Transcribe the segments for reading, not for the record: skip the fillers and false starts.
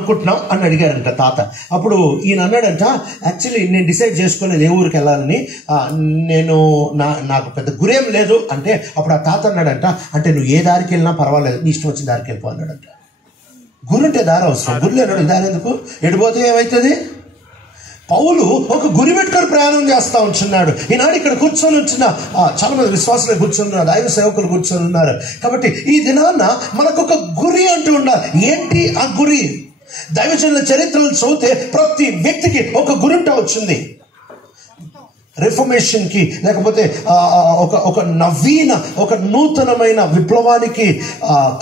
అనుకుంటున్నాం అని అడిగాడంట తాత. అప్పుడు ఈయన అన్నాడంట, యాక్చువల్లీ నేను డిసైడ్ చేసుకోలేదు ఏ ఊరికి వెళ్ళాలని, నాకు పెద్ద గురేం లేదు అంటే. అప్పుడు ఆ తాత అన్నాడంట, అంటే నువ్వు ఏ దారికి వెళ్ళినా పర్వాలేదు, నీ ఇష్టం వచ్చిన దారికి వెళ్ళిపో అన్నాడంట. గురుంటే దారి అవసరం, గురి లేనాడు దారి ఎందుకు, ఎడిపోతే ఏమవుతుంది? పౌలు ఒక గురి పెట్టుకొని ప్రయాణం చేస్తూ ఉంటున్నాడు. ఈనాడు ఇక్కడ కూర్చొని ఉంటున్న చాలా మంది విశ్వాసులు కూర్చొని, దైవ సేవకులు కూర్చొని ఉన్నారు. కాబట్టి ఈ దినాన మనకు ఒక గురి అంటూ ఉండాలి. ఏంటి ఆ గురి? దైవజనుల చరిత్రలు చదివితే ప్రతి వ్యక్తికి ఒక గురి ఉంటూ వచ్చింది. రిఫర్మేషన్కి, లేకపోతే ఒక నవీన, ఒక నూతనమైన విప్లవానికి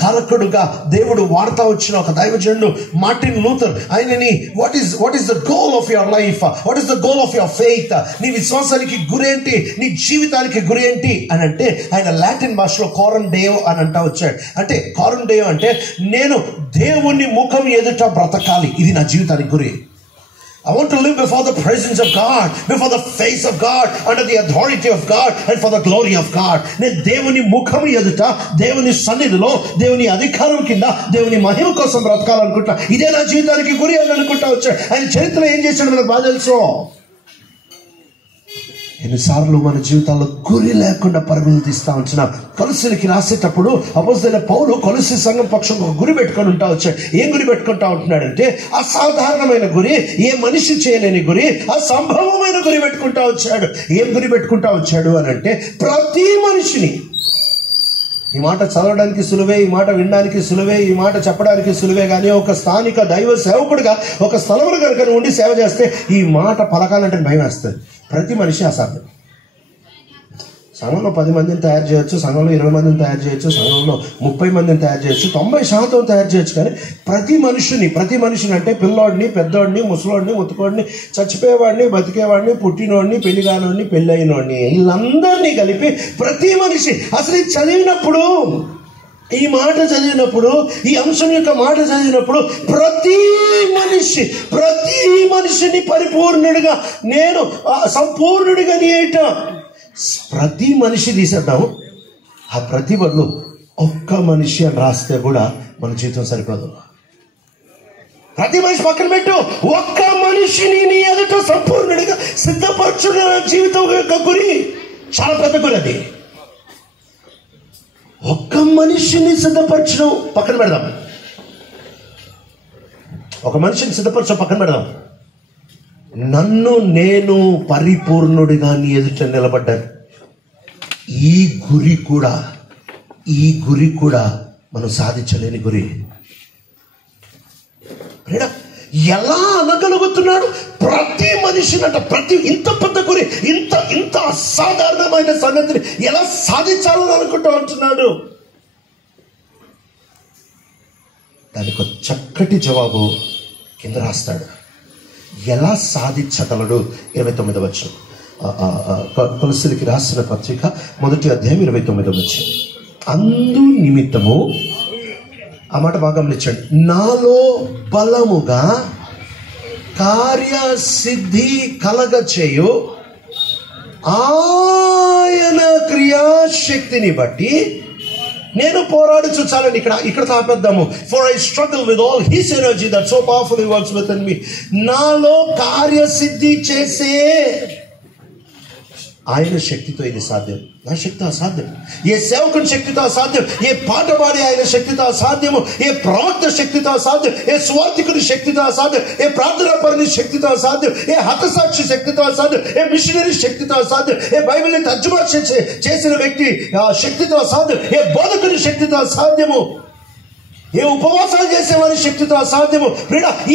కారకుడుగా దేవుడు వాడుతూ వచ్చిన ఒక దైవజనుడు మార్టిన్ లూథర్. ఆయనని what is the goal of your life, what is the goal of your faith, నీ విశ్వాసానికి గురేంటి, నీ జీవితానికి గురేంటి అని అంటే ఆయన లాటిన్ భాషలో కారన్ డేయో అని అంటా వచ్చాడు. అంటే కారన్ డేయో అంటే నేను దేవుని ముఖం ఎదుట బ్రతకాలి, ఇది నా జీవితానికి గురి. I want to live before the presence of God, before the face of God, under the authority of God and for the glory of God. నేను దేవుని ముఖం ఎదుట, దేవుని సన్నిధిలో, దేవుని అధికారం కింద, దేవుని మహిమ కోసం బ్రతకాలనుకుంటా. ఇదే నా జీవితానికి గురి అని అనుకుంటా వచ్చాడు. ఆయన చరిత్ర ఏం చేశాడు మనకు బాగా తెలుసు. ఎన్నిసార్లు మన జీవితాల్లో గురి లేకుండా పరుగులు తీస్తా ఉంచిన. కొలస్సీలకి రాసేటప్పుడు అపోస్తలుడైన పౌలు కొలస్సీ సంఘం పక్షం ఒక గురి పెట్టుకొని ఉంటా వచ్చాడు. ఏం గురి పెట్టుకుంటా ఉంటున్నాడంటే అసాధారణమైన గురి, ఏ మనిషి చేయలేని గురి, అసంభవమైన గురి పెట్టుకుంటా వచ్చాడు. ఏం గురి పెట్టుకుంటా వచ్చాడు అని అంటే ప్రతి మనిషిని, ఈ మాట చదవడానికి సులువే, ఈ మాట వినడానికి సులువే, ఈ మాట చెప్పడానికి సులువే, కానీ ఒక స్థానిక దైవ సేవకుడిగా ఒక స్థలంలో కనుక ఉండి సేవ చేస్తే ఈ మాట పలకాలంటే భయం వేస్తుంది. ప్రతి మనిషి అసాధ్యం. సంఘంలో 10 మందిని తయారు చేయొచ్చు, సంఘంలో 20 మందిని తయారు చేయొచ్చు, సంఘంలో 30 మందిని తయారు చేయొచ్చు, 90% తయారు చేయొచ్చు. కానీ ప్రతి మనిషిని అంటే పిల్లోడిని, పెద్దోడిని, ముసలోడిని, ముతుకోడిని, చచ్చిపోయేవాడిని, బతికేవాడిని, పుట్టినోడిని, పెళ్లి కానోడిని, పెళ్ళైనోడిని, వీళ్ళందరినీ కలిపి ప్రతి మనిషి. అసలు చదివినప్పుడు, ఈ మాట చదివినప్పుడు, ఈ అంశం యొక్క మాట చదివినప్పుడు ప్రతి మనిషిని పరిపూర్ణుడిగా, నేను సంపూర్ణుడిగా నీట ప్రతి మనిషి తీసేద్దాం. ఆ ప్రతి బదులు ఒక్క మనిషి అని రాస్తే కూడా మన జీవితం సరిపోదు. ప్రతి మనిషి పక్కన పెట్టు, ఒక్క మనిషిని నీ ఎదుట సంపూర్ణుడిగా సిద్ధపరచున్న జీవితం యొక్క గురి చాలా పెద్ద గురి. అది ఒక్క మనిషిని సిద్ధపరచడం పక్కన పెడదాం, ఒక మనిషిని సిద్ధపరచడం పక్కన పెడదాం. నన్ను నేను పరిపూర్ణుడిగా నీ ఎదుట నిలబడ్డాను. ఈ గురి కూడా మనం సాధించలేని గురి. ఎలా అనగలుగుతున్నాడు? ప్రతి మనిషినంట, ఇంత పెద్ద గురి, ఇంత అసాధారణమైన సంగతిని ఎలా సాధించాలని అనుకుంటూ ఉంటున్నాడు. దానికి ఒక చక్కటి జవాబు కింద రాస్తాడు. ఎలా సాధించగలడు? 29వ వచనం, కొలస్సీలకి రాసిన పత్రిక 1వ అధ్యాయం 29వ వచనం. అందు నిమిత్తము, ఆ మాట బాగా గమనించండి, నాలో బలముగా కార్యసిద్ధి కలగచేయు ఆయన క్రియాశక్తిని బట్టి నేను పోరాడుచు. చాలండి, ఇక్కడ తాపేద్దాము. For I struggle with all his energy that so powerfully works within me. నాలో కార్యసిద్ధి చేసే ఆయన శక్తితో ఇది సాధ్యం. నా శక్తి అసాధ్యం. ఏ సేవకుని శక్తితో అసాధ్యం, ఏ పాట పాడే ఆయన శక్తితో అసాధ్యము, ఏ ప్రవక్త శక్తితో అసాధ్యం, ఏ స్వార్థికుని శక్తితో అసాధ్యం, ఏ ప్రార్థనాపరుని శక్తితో అసాధ్యం, ఏ హతసాక్షి శక్తితో అసాధ్యం, ఏ మిషనరీ శక్తితో అసాధ్యం, ఏ బైబిల్ని తర్జుమా చేసిన వ్యక్తి శక్తితో అసాధ్యం, ఏ బోధకుని శక్తితో అసాధ్యము, ఏ ఉపవాసాలు చేసేవారి శక్తితో అసాధ్యము.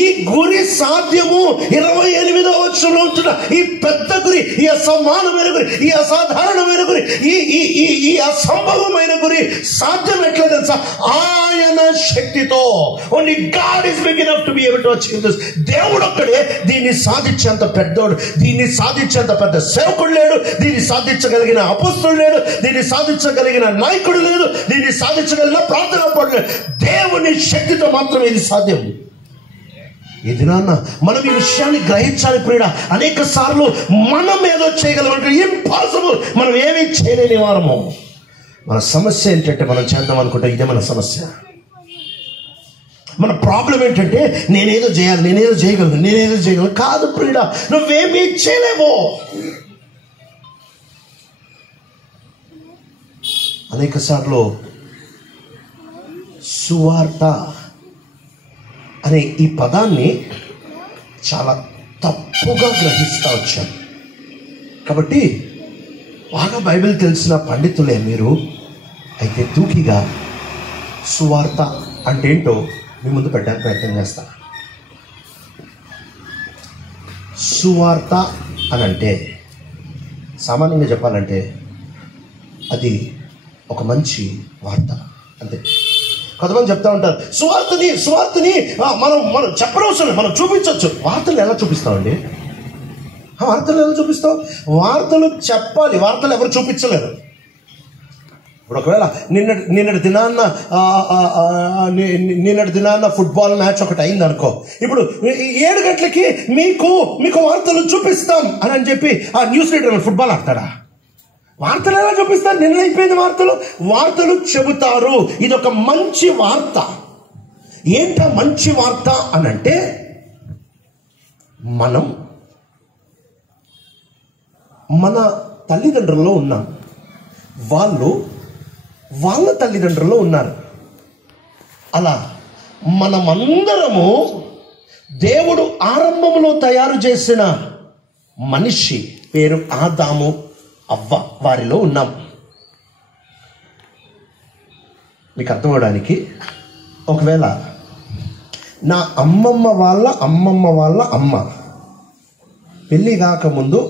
ఈ గురి సాధ్యము. 28వ వచనంలో ఉంటున్న ఈ పెద్ద గురి, ఈ అసమానమైన గురి, ఈ అసాధారణమైన గురి, ఈ అసంభవమైన గురి సాధ్యం ఎట్లా తెలుసా? ఆయన శక్తితో. Only God is big enough to be able to achieve this. దేవుడు ఒక్కడే దీన్ని సాధించేంత పెద్దోడు, దీన్ని సాధించేంత పెద్ద సేవకుడు లేడు, దీన్ని సాధించగలిగిన అపోస్తలుడు లేడు, దీన్ని సాధించగలిగిన నాయకుడు లేడు, దీన్ని సాధించగలిగిన ప్రార్థనాపరుడు లేడు. దేవుని శక్తితో మాత్రమే ఇది సాధ్యం. ఈ దినాన్న మనం ఈ విషయాన్ని గ్రహించాలి ప్రియుడా. అనేక సార్లు మనం ఏదో చేయగలమంటే ఇంపాసిబుల్, మనం ఏమీ చేయలేని వారము. మన సమస్య ఏంటంటే మనం చేద్దాం అనుకుంటే ఇదే మన సమస్య. మన ప్రాబ్లం ఏంటంటే నేనేదో చేయాలి, నేనేదో చేయగలను. కాదు ప్రియుడ, నువ్వేమీ చేయలేవు. అనేక సార్లు సువార్త అనే ఈ పదాన్ని చాలా తప్పుగా గ్రహిస్తూ వచ్చాను. కాబట్టి బాగా బైబిల్ తెలిసిన పండితులే మీరు అయితే తూకిగా సువార్త అంటే ఏంటో మీ ముందు పెట్టడానికి ప్రయత్నం చేస్తా. సువార్త అని అంటే సామాన్యంగా చెప్పాలంటే అది ఒక మంచి వార్త అంతే. కొంతమంది చెప్తా ఉంటారు సువార్తని మనం చెప్పనవసరం, మనం చూపించవచ్చు. వార్తలు ఎలా చూపిస్తామండి? వార్తలు ఎలా చూపిస్తాం? వార్తలు చెప్పాలి, వార్తలు ఎవరు చూపించలేరు. ఇప్పుడు ఒకవేళ నిన్నటి దినాన్న ఫుట్బాల్ మ్యాచ్ ఒకటి అయింది అనుకో, ఇప్పుడు 7 గంటలకి మీకు వార్తలు చూపిస్తాం అని చెప్పి ఆ న్యూస్ రీడర్ ఫుట్బాల్ ఆడతాడా? వార్తలు ఎలా చూపిస్తారు? నిన్న అయిపోయింది వార్తలు చెబుతారు. ఇది ఒక మంచి వార్త. ఏంటో మంచి వార్త అని అంటే, మనం మన తల్లిదండ్రుల్లో ఉన్నాం, వాళ్ళు వాళ్ళ తల్లిదండ్రుల్లో ఉన్నారు. అలా మనమందరము దేవుడు ఆరంభంలో తయారు చేసిన మనిషి పేరు ఆదాము అవ్వ వారిలో ఉన్నాం. మీకు అర్థం అవడానికి, ఒకవేళ నా అమ్మమ్మ వాళ్ళ అమ్మ పెళ్ళి కాకముందు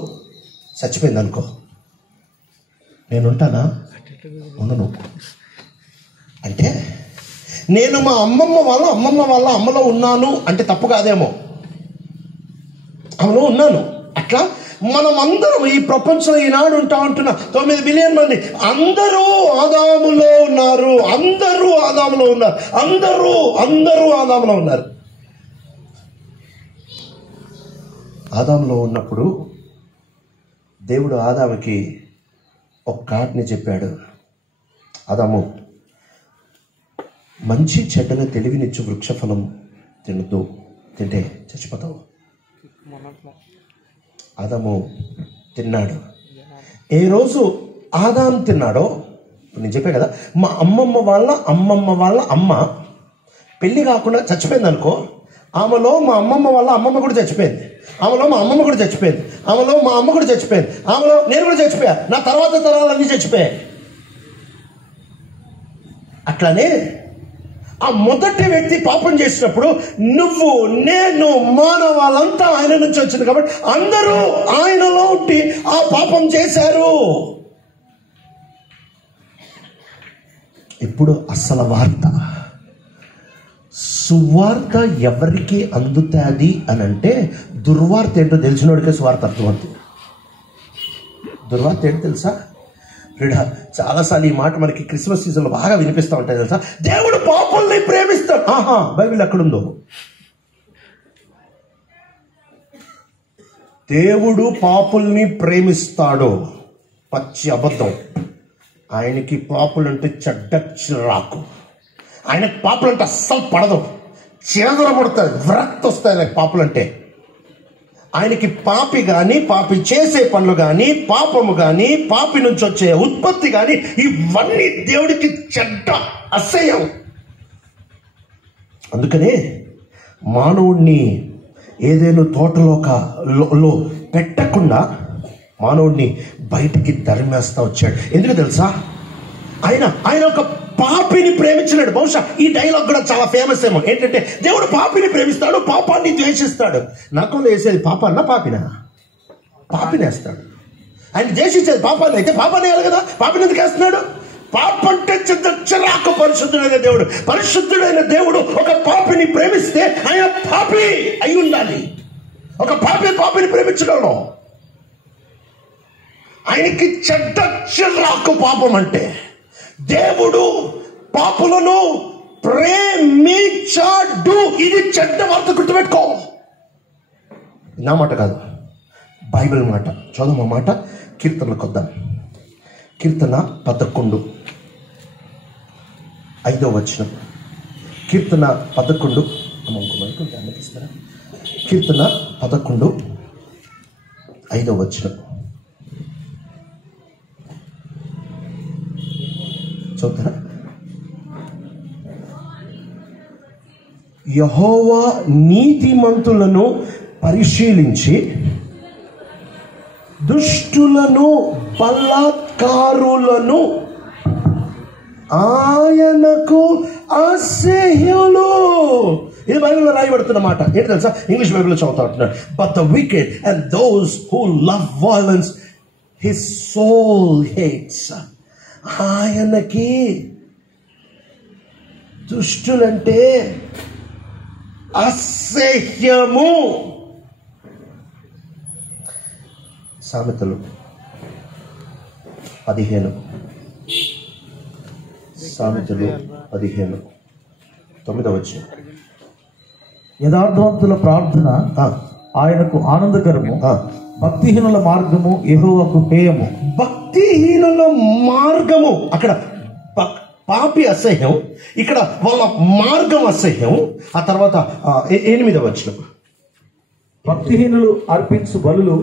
చచ్చిపోయింది అనుకో, నేనుంటానా? ఉండను. అంటే నేను మా అమ్మమ్మ వాళ్ళ అమ్మలో ఉన్నాను అంటే తప్పు కాదేమో, ఆమెలో ఉన్నాను. అట్లా మనం అందరం ఈ ప్రపంచంలో ఈనాడు ఉంటున్న 9 బిలియన్ మంది అందరూ ఆదాములో ఉన్నారు. అందరూ ఆదాములో ఉన్నారు. ఆదాములో ఉన్నప్పుడు దేవుడు ఆదాముకి ఒక ఆజ్ఞ చెప్పాడు. ఆదాము, మంచి చెడ్డను తెలివినిచ్చు వృక్షఫలం తినద్దు, తింటే చచ్చిపోతావు. ఆదాము తిన్నాడు. ఏ రోజు ఆదాము తిన్నాడో, నేను చెప్పే కదా, మా అమ్మమ్మ వాళ్ళ అమ్మ పెళ్ళి కాకుండా చచ్చిపోయింది అనుకో, ఆమెలో మా అమ్మమ్మ వాళ్ళ అమ్మమ్మ కూడా చచ్చిపోయింది, ఆమెలో మా అమ్మమ్మ కూడా చచ్చిపోయింది, ఆమెలో మా అమ్మ కూడా చచ్చిపోయింది, ఆమెలో నేను కూడా చచ్చిపోయా, నా తర్వాత తరాలన్నీ చచ్చిపోయాయి. అట్లానే ఆ మొదటి వ్యక్తి పాపం చేసినప్పుడు నువ్వు, నేను, మానవాళ్ళంతా ఆయన నుంచి వచ్చింది కాబట్టి అందరూ ఆయనలో ఉండి ఆ పాపం చేశారు. ఇప్పుడు అసలు వార్త, సువార్త ఎవరికి అందుతుంది అని అంటే, దుర్వార్త ఏంటో తెలిసినోడికే సువార్త అర్థమవుతుంది. దుర్వార్త ఏంటో తెలుసా? చాలాసార్లు ఈ మాట మనకి క్రిస్మస్ సీజన్లో బాగా వినిపిస్తూ ఉంటాయి తెలుసా? దేవుడు పాపుల్ని ప్రేమిస్తాడు. బైబిల్ ఎక్కడుందో? దేవుడు పాపుల్ని ప్రేమిస్తాడు, పచ్చి అబద్ధం. ఆయనకి పాపులంటే చెడ్డ చిరాకు. ఆయనకు పాపులంటే అస్సలు పడదు, చిరదొరబడుతుంది, విరక్తి వస్తుంది ఆయనకు పాపులంటే. ఆయనకి పాపి కానీ, పాపి చేసే పనులు కానీ, పాపము కానీ, పాపి నుంచి వచ్చే ఉత్పత్తి కానీ, ఇవన్నీ దేవుడికి చెడ్డ, అసహ్యం. అందుకనే మానవుణ్ణి ఏదేను తోటలో పెట్టకుండా మానవుణ్ణి బయటికి తరిమేస్తా వచ్చాడు. ఎందుకు తెలుసా? ఆయన ఒక పాపిని ప్రేమించినాడు. బహుశా ఈ డైలాగ్ కూడా చాలా ఫేమస్ ఏమో. ఏంటంటే, దేవుడు పాపిని ప్రేమిస్తాడు, పాపాన్ని ద్వేషిస్తాడు. నరకంలో వేసేది పాపాన్న పాపినా? పాపినేస్తాడు. ఆయన ద్వేషించేది పాపాన్ని అయితే పాపాన్ని వేయాలి కదా, పాపిని ఎందుకు వేస్తున్నాడు? పాపంటే చిరాకు. పరిశుద్ధుడైన దేవుడు ఒక పాపిని ప్రేమిస్తే ఆయన పాపి అయి ఉండాలి. ఒక పాపిని ప్రేమించగలను. ఆయనకి చెడ్డ చిరాకు పాపం అంటే. దేవుడు పాపులను ప్రేమించాడు. ఇది చెడ్డ వార్త, గుర్తుపెట్టుకో. నా మాట కాదు, బైబిల్ మాట. చదువు మాట. కీర్తనలకు వద్దాం. కీర్తన 11 5వ వచనం. కీర్తన 11 ఇస్తారా? కీర్తన 11 5వ వచనం చదువుతారా? యెహోవా నీతిమంతులను పరిశీలించి దుష్టులను బలాత్కారులను ఆయనకు అసహ్యులు. ఇది బైబిల్లో రాయబడుతున్న మాట. ఏంటి తెలుసా? ఇంగ్లీష్ బైబిల్లో చదువుతా ఉంటున్నాడు. But the wicked and those who love violence his soul hates. ఆయనకి దుష్టులంటే అసహ్యము. సామెతలు 15 9వ వచనం. యథార్థవంతుల ప్రార్థన ఆయనకు ఆనందకరము, భక్తిహీనుల మార్గము యెహోవాకు హేయము. భక్తిహీనుల మార్గము, అక్కడ పాపి అసహ్యం, ఇక్కడ వాళ్ళ మార్గం అసహ్యం. ఆ తర్వాత 8వ వచనం. భక్తిహీనులు అర్పించు బలులు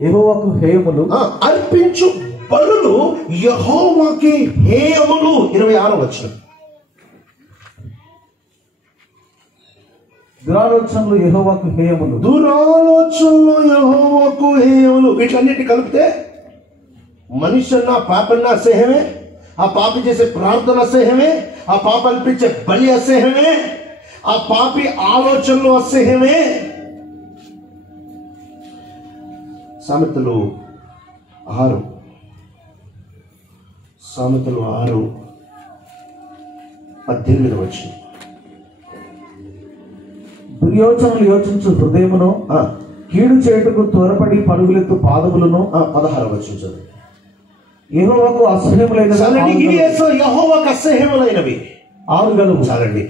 యెహోవాకు హేయములు. అర్పించు బలులు యెహోవాకి హేయములు. 26వ వచనం. దురాలోచనలు యెహోవాకు హేయములు. దురాలోచనలు యెహోవాకు హేయములు. వీటన్నిటి కలిపితే మనిషి అన్న పాపన్న అసహ్యమే, ఆ పాపి చేసే ప్రార్థన అసహ్యమే, ఆ పాప అనిపించే బలి అసహ్యమే, ఆ పాపి ఆలోచనలు అసహ్యమే. సామెతలు 6:18 వచనం. దుర్యోచనలు యోచించు హృదయమును, కీడు చేయుటకు త్వరపడి పరుగులెత్తు పాదములను. 16వ వచనం. యెహోవాకు అసహ్యములైనవి. యెహోవాకు అసహ్యములైనవి 6 గలవు. చాలండి.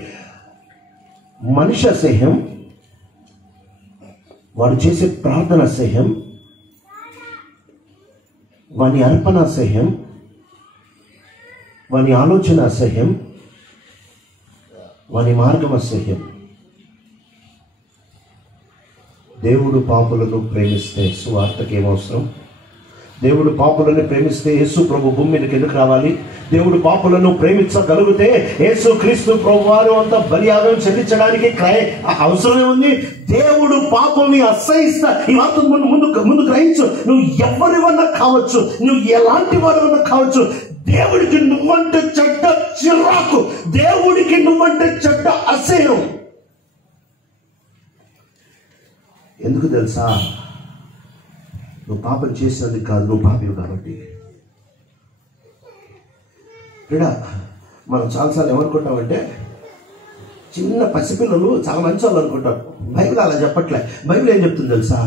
మనిషి అసహ్యం, వాడు చేసే ప్రార్థన అసహ్యం, వాని అర్పణ అసహ్యం, వాని ఆలోచన అసహ్యం, వాని మార్గం అసహ్యం. దేవుడు పాపులను ప్రేమిస్తే సువార్తకి ఏమవసరం? దేవుడు పాపులను ప్రేమిస్తే యేసు ప్రభు భూమి మీదకి ఎందుకు రావాలి? దేవుడు పాపులను ప్రేమించగలిగితే యేసు క్రీస్తు ప్రభు వారు అంత బలియాగం చెల్లించడానికి అవసరమే ఉంది. దేవుడు పాపుల్ని అసహిస్తా. ఈ వార్త ముందు గ్రహించు. నువ్వు ఎవరివన్నా కావచ్చు, నువ్వు ఎలాంటి వారివన్నా కావచ్చు, దేవుడికి నువ్వంటే చెడ్డ చిరాకు, దేవుడికి నువ్వంటే చెడ్డ అసహ్యం. ఎందుకు తెలుసా? నువ్వు పాపం చేసినందుకు కాదు, నువ్వు పాపివు కాబట్టి. ఇక్కడ మనం చాలాసార్లు ఏమనుకుంటామంటే, చిన్న పసిపిల్లలు చాలా మంచి వాళ్ళు అనుకుంటారు. బైబిల్ అలా చెప్పట్లే. బైబిల్ ఏం చెప్తుంది తెలుసా?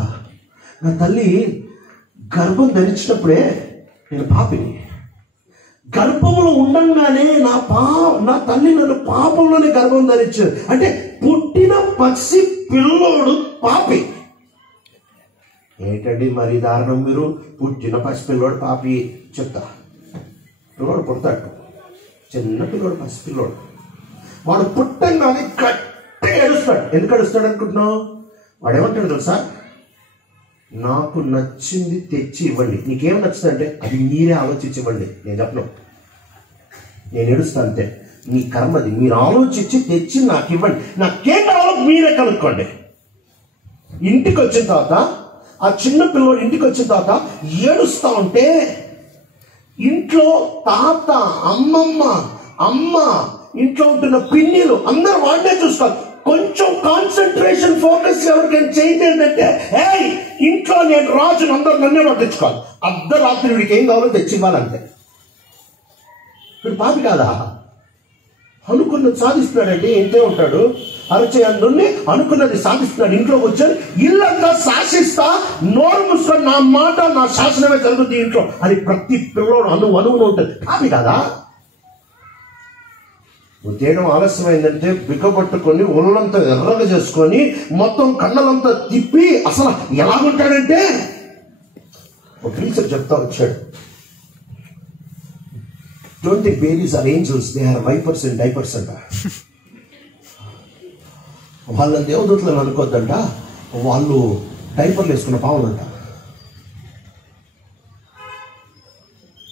నా తల్లి గర్భం ధరించినప్పుడే నేను పాపిని. గర్భంలో ఉండంగానే నా తల్లి నన్ను పాపంలోనే గర్భం ధరించారు. అంటే పుట్టిన పసి పిల్లోడు పాపి. ఏంటండి మరి దారుణం? మీరు పుట్టిన పసిపిల్లోడు పాపి చెప్తా. పిల్లోడు పుడతాడు, చిన్న పిల్లోడు, పసిపిల్లోడు. వాడు పుట్టంగానే గట్టి ఏడుస్తాడు. ఎందుకు ఏడుస్తాడు అనుకుంటున్నావు? వాడు ఏమంటాడు తెలుసా? నాకు నచ్చింది తెచ్చి ఇవ్వండి. నీకేం నచ్చుతుంది అంటే అది మీరే ఆలోచించి ఇవ్వండి. నేను చెప్పను, నేను ఏడుస్తా అంతే. మీ కర్మది, మీరు ఆలోచించి తెచ్చి నాకు ఇవ్వండి. నాకేం కావాలో మీరే కనుక్కోండి. ఇంటికి వచ్చిన తర్వాత ఆ చిన్న పిల్లవాడు ఇంటికి వచ్చిన తర్వాత ఏడుస్తా ఉంటే ఇంట్లో తాత, అమ్మమ్మ, అమ్మ, ఇంట్లో ఉంటున్న పిన్నిలు అందరూ వాడినే చూస్తారు. కొంచెం కాన్సన్ట్రేషన్, ఫోకస్ ఎవరికైనా చేయండి ఏంటంటే, ఇంట్లో నేను రాజును, అందరూ నన్నే పట్టించుకోవాలి. అర్ధరాత్రి వీడికి ఏం కావాలో తెచ్చి ఇవ్వాలంటే వీడు పాపి కాదా? అనుకున్నది సాధిస్తున్నాడండి. ఇంతే ఉంటాడు, అరచే అందుని అనుకున్నది సాధిస్తున్నాడు. ఇంట్లోకి వచ్చాడు, ఇల్లంతా శాసిస్తా, నోరు మూసుకొని నా మాట, నా శాసనమే జరుగుతుంది ఇంట్లో అని ప్రతి పిల్లోడు అనువును ఉంటుంది. పాపి కాదా? నువ్వు తేయడం ఆలస్యమైందంటే బిగ్గబట్టుకొని ఒళ్ళంతా ఎర్రగా చేసుకొని మొత్తం కళ్ళలంతా తిప్పి అసలు ఎలాగుంటాడంటే, ఒక టీచర్ చెప్తా వచ్చాడు, don't think babies are angels, they are vipers and diapers అంట. వాళ్ళ దేవదూతలను అనుకోద్దంట, వాళ్ళు డైపర్లు వేసుకున్న పావులంట.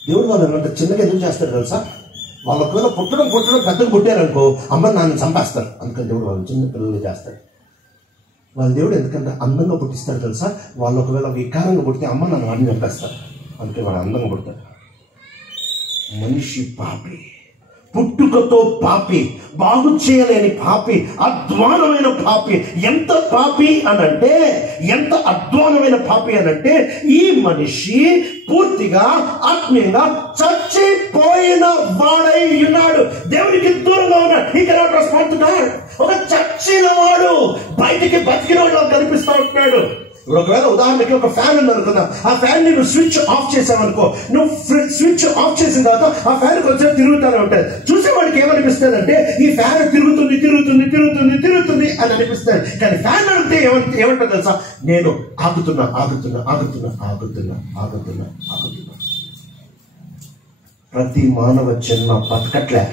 దేవుడు వాళ్ళని అంత చిన్నగా ఎందుకు చేస్తాడు తెలుసా? వాళ్ళ ఒకవేళ పుట్టడం పెద్దగా పుట్టారనుకో అమ్మ నాన్న చంపేస్తారు. అందుకని దేవుడు వాళ్ళని చిన్న పిల్లలు చేస్తాడు. వాళ్ళ దేవుడు ఎందుకంటే అందంగా పుట్టిస్తాడు తెలుసా? వాళ్ళు ఒకవేళ వికారంగా పుట్టితే అమ్మ నాన్న వాడిని చంపేస్తారు. అందుకే వాళ్ళు అందంగా పుడతారు. మనిషి పాపి, పుట్టుకతో పాపి, బాగు చేయలేని పాపి, అధ్వానమైన పాపి. ఎంత పాపి అనంటే, ఎంత అధ్వానమైన పాపి అనంటే, ఈ మనిషి పూర్తిగా ఆత్మీయంగా చచ్చిపోయిన వాడై ఉన్నాడు. దేవునికి దూరంగా ఉన్నాడు. ఈ కెనాట్ రెస్పాండ్ టు గాడ్. ఒక చచ్చిన వాడు బయటికి బతికిన వాడు కనిపిస్తూ ఉంటున్నాడు. ఇప్పుడు ఒకవేళ ఉదాహరణకి ఒక ఫ్యాన్ ఉంది అనుకున్నా, ఆ ఫ్యాన్ ని నువ్వు స్విచ్ ఆఫ్ చేసావనుకో, నువ్వు స్విచ్ ఆఫ్ చేసిన తర్వాత ఆ ఫ్యాన్ కొంచెం తిరుగుతూనే ఉంటుంది. చూసేవాడికి ఏమనిపిస్తుంది అంటే ఈ ఫ్యాన్ తిరుగుతుంది తిరుగుతుంది తిరుగుతుంది తిరుగుతుంది అని అనిపిస్తుంది. కానీ ఫ్యాన్ అంటే ఏమంటుంది తెలుసా? నేను ఆగుతున్నా ఆగుతున్నా ఆగుతున్నా ఆగుతున్నా ఆగుతున్నా ఆగుతున్నా. ప్రతి మానవ జన్మ బతకట్లే,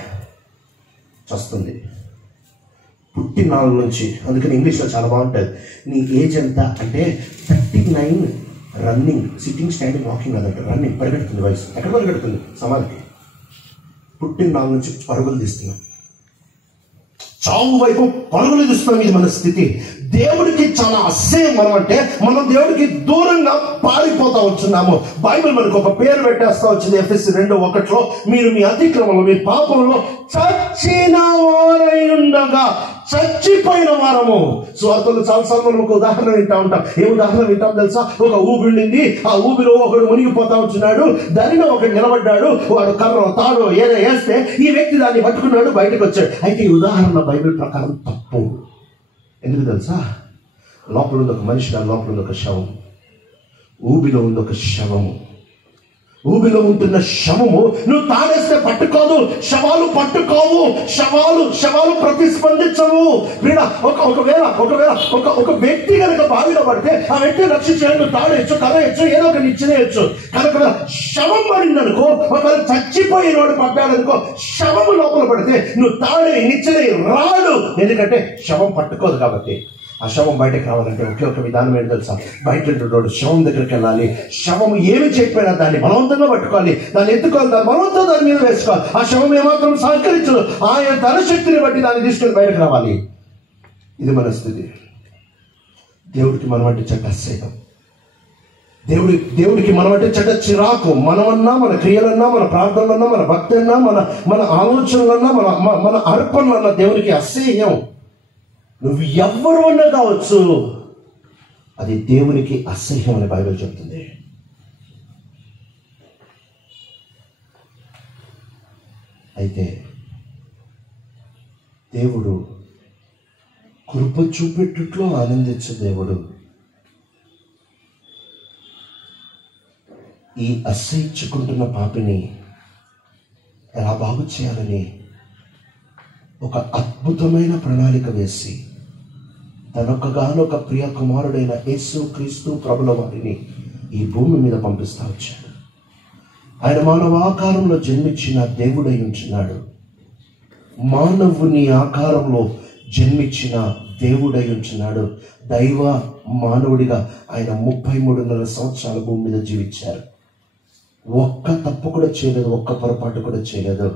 చస్తుంది పుట్టినాళ్ళ నుంచి. అందుకని ఇంగ్లీష్లో చాలా బాగుంటుంది. నీ ఏజ్ ఎంత అంటే 39 రన్నింగ్, సిట్టింగ్, స్టాండింగ్, వాకింగ్ అదంటే రన్నింగ్, పరిగెడుతుంది వయసు. ఎక్కడ పరిగెడుతుంది? సమాధికి. పుట్టినాళ్ళ నుంచి పరుగులు తీస్తున్నాం, చావు వైపు పరుగులు తీస్తున్నాం. ఇది మన స్థితి. దేవుడికి చాలా అసహ్యం మనం అంటే, మనం దేవుడికి దూరంగా పారిపోతా వచ్చున్నాము. బైబిల్ మనకు ఒక పేరు పెట్టేస్తా వచ్చింది. ఎఫెసీ 2:1 మీరు మీ అతిక్రమంలో, మీ పాపంలో చచ్చిన వారై ఉండగా, చచ్చిపోయిన వారము. స్వార్థలు చాలాసార్లు మనం ఒక ఉదాహరణ వింటా ఉంటాం. ఏ ఉదాహరణ వింటాం తెలుసా? ఒక ఊబి ఉండింది, ఆ ఊబిలో ఒకడు మునిగిపోతా వచ్చున్నాడు, దానిలో ఒకడు నిలబడ్డాడు, వాడు కర్ర తాడు ఏదో వేస్తే ఈ వ్యక్తి దాన్ని పట్టుకున్నాడు, బయటకు వచ్చాడు. అయితే ఈ ఉదాహరణ బైబిల్ ప్రకారం తప్పు. ఎందుకు తెలుసా? లోపల ఉంది ఒక మనిషి, దాని లోపల ఉంది ఒక శవం. ఊబిలో ఉంది ఒక శవము. ఊబిలో ఉంటున్న శవము నువ్వు తాడేస్తే పట్టుకోదు, శవాలు పట్టుకోవు, శవాలు ప్రతిస్పందించవు. ఒకవేళ ఒక వ్యక్తి కనుక బావిలో పడితే ఆ వ్యక్తిని రక్షించడానికి నువ్వు తాడేయచ్చు, కర్రయచ్చు, ఏదో ఒక నిచ్చినేయచ్చు. కనుక శవం పడిందనుకో, ఒకవేళ చచ్చిపోయిన వాడు పడ్డాడనుకో, శవము లోపల పడితే నువ్వు తాడే నిచ్చనే రాడు. ఎందుకంటే శవం పట్టుకోదు కాబట్టి. ఆ శవం బయటకు రావాలంటే ఒకే ఒక విధానం ఏంటి తెలుసా? బయట ఉంటున్నాడు, శవం దగ్గరికి వెళ్ళాలి. శవం ఏమి చెప్పినా దాన్ని బలవంతంగా పట్టుకోవాలి, దాన్ని ఎత్తుకోవాలి, దాన్ని బలవంతం దాని మీద వేసుకోవాలి. ఆ శవం ఏమాత్రం సహకరించదు. ఆయన తన శక్తిని బట్టి దాన్ని తీసుకొని బయటకు రావాలి. ఇది మన స్థితి. దేవుడికి మనం అంటే చెడ్డ అసహ్యం. దేవుడికి మనం అంటే చెడ్డ చిరాకు. మనమన్నా, మన క్రియలన్నా, మన ప్రార్థనలన్నా, మన భక్తి అన్నా, మన ఆలోచనలన్నా, మన అర్పణలన్నా దేవునికి అసహ్యం. నువ్వు ఎవరు అన్నా కావచ్చు, అది దేవునికి అసహ్యం అని బైబిల్ చెప్తుంది. అయితే దేవుడు కృప చూపెట్టుట్లో ఆనందించే దేవుడు. ఈ అసహించుకుంటున్న పాపిని ఎలా బాగు చేయాలని ఒక అద్భుతమైన ప్రణాళిక వేసి తనొకగానొక ప్రియ కుమారుడైన యేసు క్రీస్తు ప్రభుల వారిని ఈ భూమి మీద పంపిస్తా వచ్చాడు. ఆయన మానవాకారంలో జన్మించిన దేవుడై ఉంటున్నాడు. మానవుని ఆకారంలో జన్మించిన దేవుడై ఉంటున్నాడు. దైవ మానవుడిగా ఆయన 33.5 సంవత్సరాల భూమి మీద జీవించారు. ఒక్క తప్పు కూడా చేయలేదు, ఒక్క పొరపాటు కూడా చేయలేదు.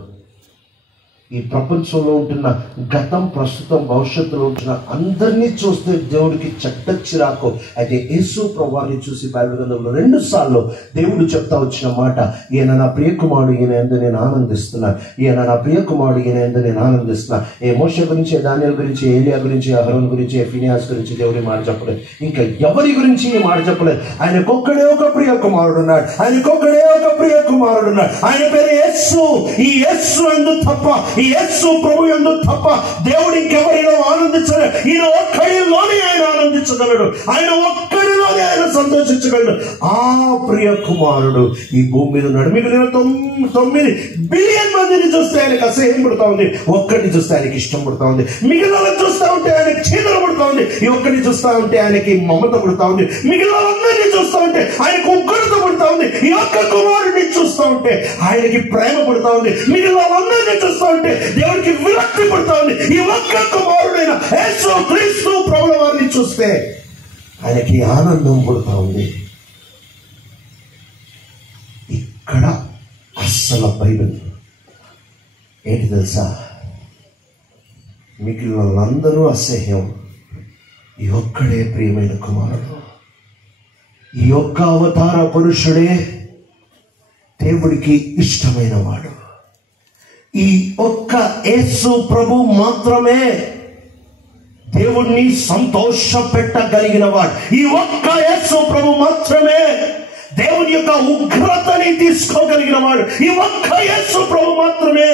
ఈ ప్రపంచంలో ఉంటున్న గతం, ప్రస్తుతం, భవిష్యత్తులో ఉంటున్న అందరినీ చూస్తే దేవుడికి చెడ్డ చిరాకు. అయితే యేసు ప్రభువుని చూసి బైబిల్ గ్రంథంలో 2 సార్లు దేవుడు చెప్తా వచ్చిన మాట, ఈయన నా ప్రియకుమారుడు, ఈయన యందు నేను ఆనందిస్తున్నా, ఈయన నా ప్రియకుమారుడు, ఈయన యందు నేను ఆనందిస్తున్నా. ఏ మోషే గురించి, దానియేలు గురించి, ఏలియా గురించి, అహరోను గురించి, ఫినియాస్ గురించి దేవుడి మాట చెప్పలేదు. ఇంకా ఎవరి గురించి ఈ మాట చెప్పలేదు. ఆయనకొక్కడే ఒక ప్రియ కుమారుడు ఉన్నాడు, ఆయనకొక్కడే ఒక ప్రియ కుమారుడు ఉన్నాడు. ఆయన పేరు యేసు. ఈ యేసు యందు తప్ప, ఈ యేసు ప్రభు యందు తప్ప దేవుడు ఇంకెవరిలో ఆనందించలేడు. ఈయన ఒక్కడిలోనే ఆయన ఆనందించగలడు, ఆయన ఒక్కడిలోనే ఆయన సంతోషించగలడు. ఆ ప్రియ కుమారుడు ఈ భూమి మీద ఉన్నాడు. మిగిలిన 9 బిలియన్ మంది మందిని చూస్తే ఆయనకు అసహ్యం పుడతా ఉంది, ఒక్కడిని చూస్తే ఆయనకి ఇష్టం పుడతా ఉంది. మిగిలిన చూస్తా ఉంటే ఆయనకి చీదర పుడతా ఉంది, ఈ ఒక్కడిని చూస్తా ఉంటే ఆయనకి మమత పుడతా ఉంది. మిగిలినందరినీ చూస్తా ఉంటే ఆయనకు ఉగ్రత పుడతా ఉంది. ఈ ఒక్క కుమారుడిని చూస్తా ఉంటే ఆయనకి ప్రేమ పుడతా ఉంది. మిగిలినందరినీ చూస్తా ఉంటే దేవుడికి విరక్తి పుడతా ఉంది. ఈ ఒక్క కుమారుడైన యేసు క్రీస్తు ప్రభుల వారిని చూస్తే ఆయనకి ఆనందం పుడతా ఉంది. ఇక్కడ అస్సలు బైబిల్ ఏంటి తెలుసా? మిగిలిన వాళ్ళందరూ అసహ్యం, ఈ ఒక్కడే ప్రియమైన కుమారుడు, ఈ ఒక్క అవతార పురుషుడే దేవుడికి ఇష్టమైన వాడు. ఈ ఒక్క యేసు ప్రభు మాత్రమే దేవుణ్ణి సంతోష పెట్టగలిగిన వాడు. ఈ ఒక్క యేసు ప్రభు మాత్రమే దేవుని యొక్క ఉగ్రతని తీసుకోగలిగిన వాడు. ఈ ఒక్క యేసు ప్రభు మాత్రమే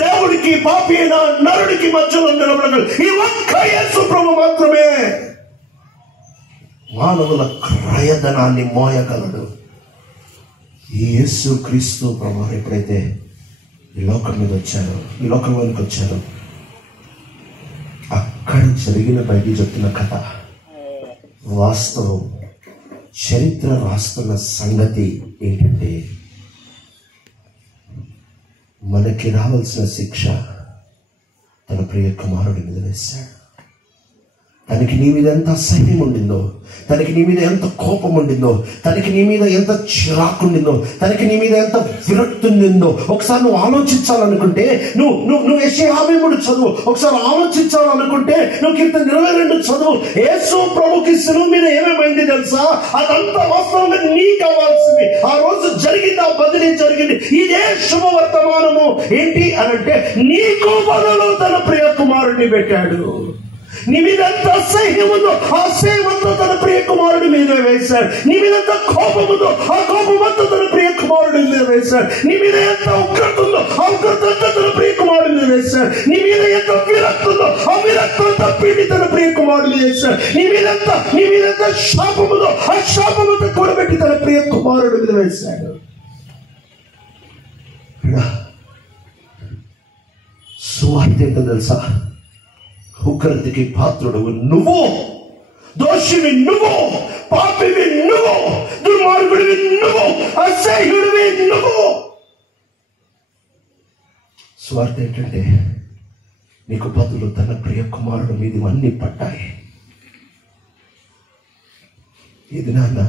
దేవుడికి పాపి అయిన నరుడికి మధ్యలో నిలబడగలడు. ఈ ఒక్క యేసు ప్రభు మాత్రమే మానవుల క్రయధనాన్ని మోయగలడు. ఈ యేసు క్రీస్తు ప్రభు ఎప్పుడైతే ఈ లోకం మీద వచ్చారో, ఈ లోకంలోనికి వచ్చారో, అక్కడ జరిగిన బయటికి చెప్తున్న కథ వాస్తవం. చరిత్ర రాస్తున్న సంగతి ఏంటంటే, మనకి రావాల్సిన శిక్ష తన ప్రియ కుమారుడి మీద వేశాడు. తనకి నీ మీద ఎంత అసహ్యం ఉండిందో, తనకి నీ మీద ఎంత కోపం ఉండిందో, తనకి నీ మీద ఎంత చిరాకు ఉండిందో, తనకి నీ మీద ఎంత విరక్తి ఉండిందో ఒకసారి నువ్వు ఆలోచించాలనుకుంటే నువ్వు యెషయా 53 చదువు. ఒకసారి ఆలోచించాలనుకుంటే నువ్వు కీర్తన 22 చదువు. యేసు ప్రభుకి శిలువ మీద ఏమేమైంది తెలుసా? అదంతా వాస్తవంగా నీకు కావాల్సింది. ఆ రోజు జరిగింది, ఆ బదిలీ జరిగింది. ఇదే శుభవర్తమానము. ఏంటి అనంటే, నీకు బదులు తన ప్రియ కుమారుడిని పెట్టాడు. నీ మీద ఎంత అసహ్యం ఉందో ఆ అసహ్యమంతా తన ప్రియ కుమారుడి మీద వేశాడు. నీ మీద ఎంత కోపం ఉందో ఆ కోపమంతా తన ప్రియ కుమారుడి మీద వేశాడు. నీ మీద ఎంత ఉగ్రత ఉందో ఆ ఉగ్రత అంతా తన ప్రియ కుమారుడి మీద వేశాడు. నీ మీద ఎంత విరక్తి ఉందో ఆ విరక్తి అంతా పీడి తన ప్రియ కుమారుడు వేశాడు. నీ మీద ఎంత శాపం ఉందో ఆ శాపమంతా కూడబెట్టి తన ప్రియ కుమారుడి మీద వేశాడు. సువార్త ఏంటో తెలుసా? ఉగ్రతకి పాత్రుడు నువ్వు, దోషివి నువ్వు, పాపివి నువ్వు, దుర్మార్గుడివి నువ్వు, అసహ్యుడివి నువ్వు. స్వార్థ ఏంటంటే, నీకు బదులు తన ప్రియ కుమారుడు మీద ఇవన్నీ పడ్డాయి. ఇది నాన్న,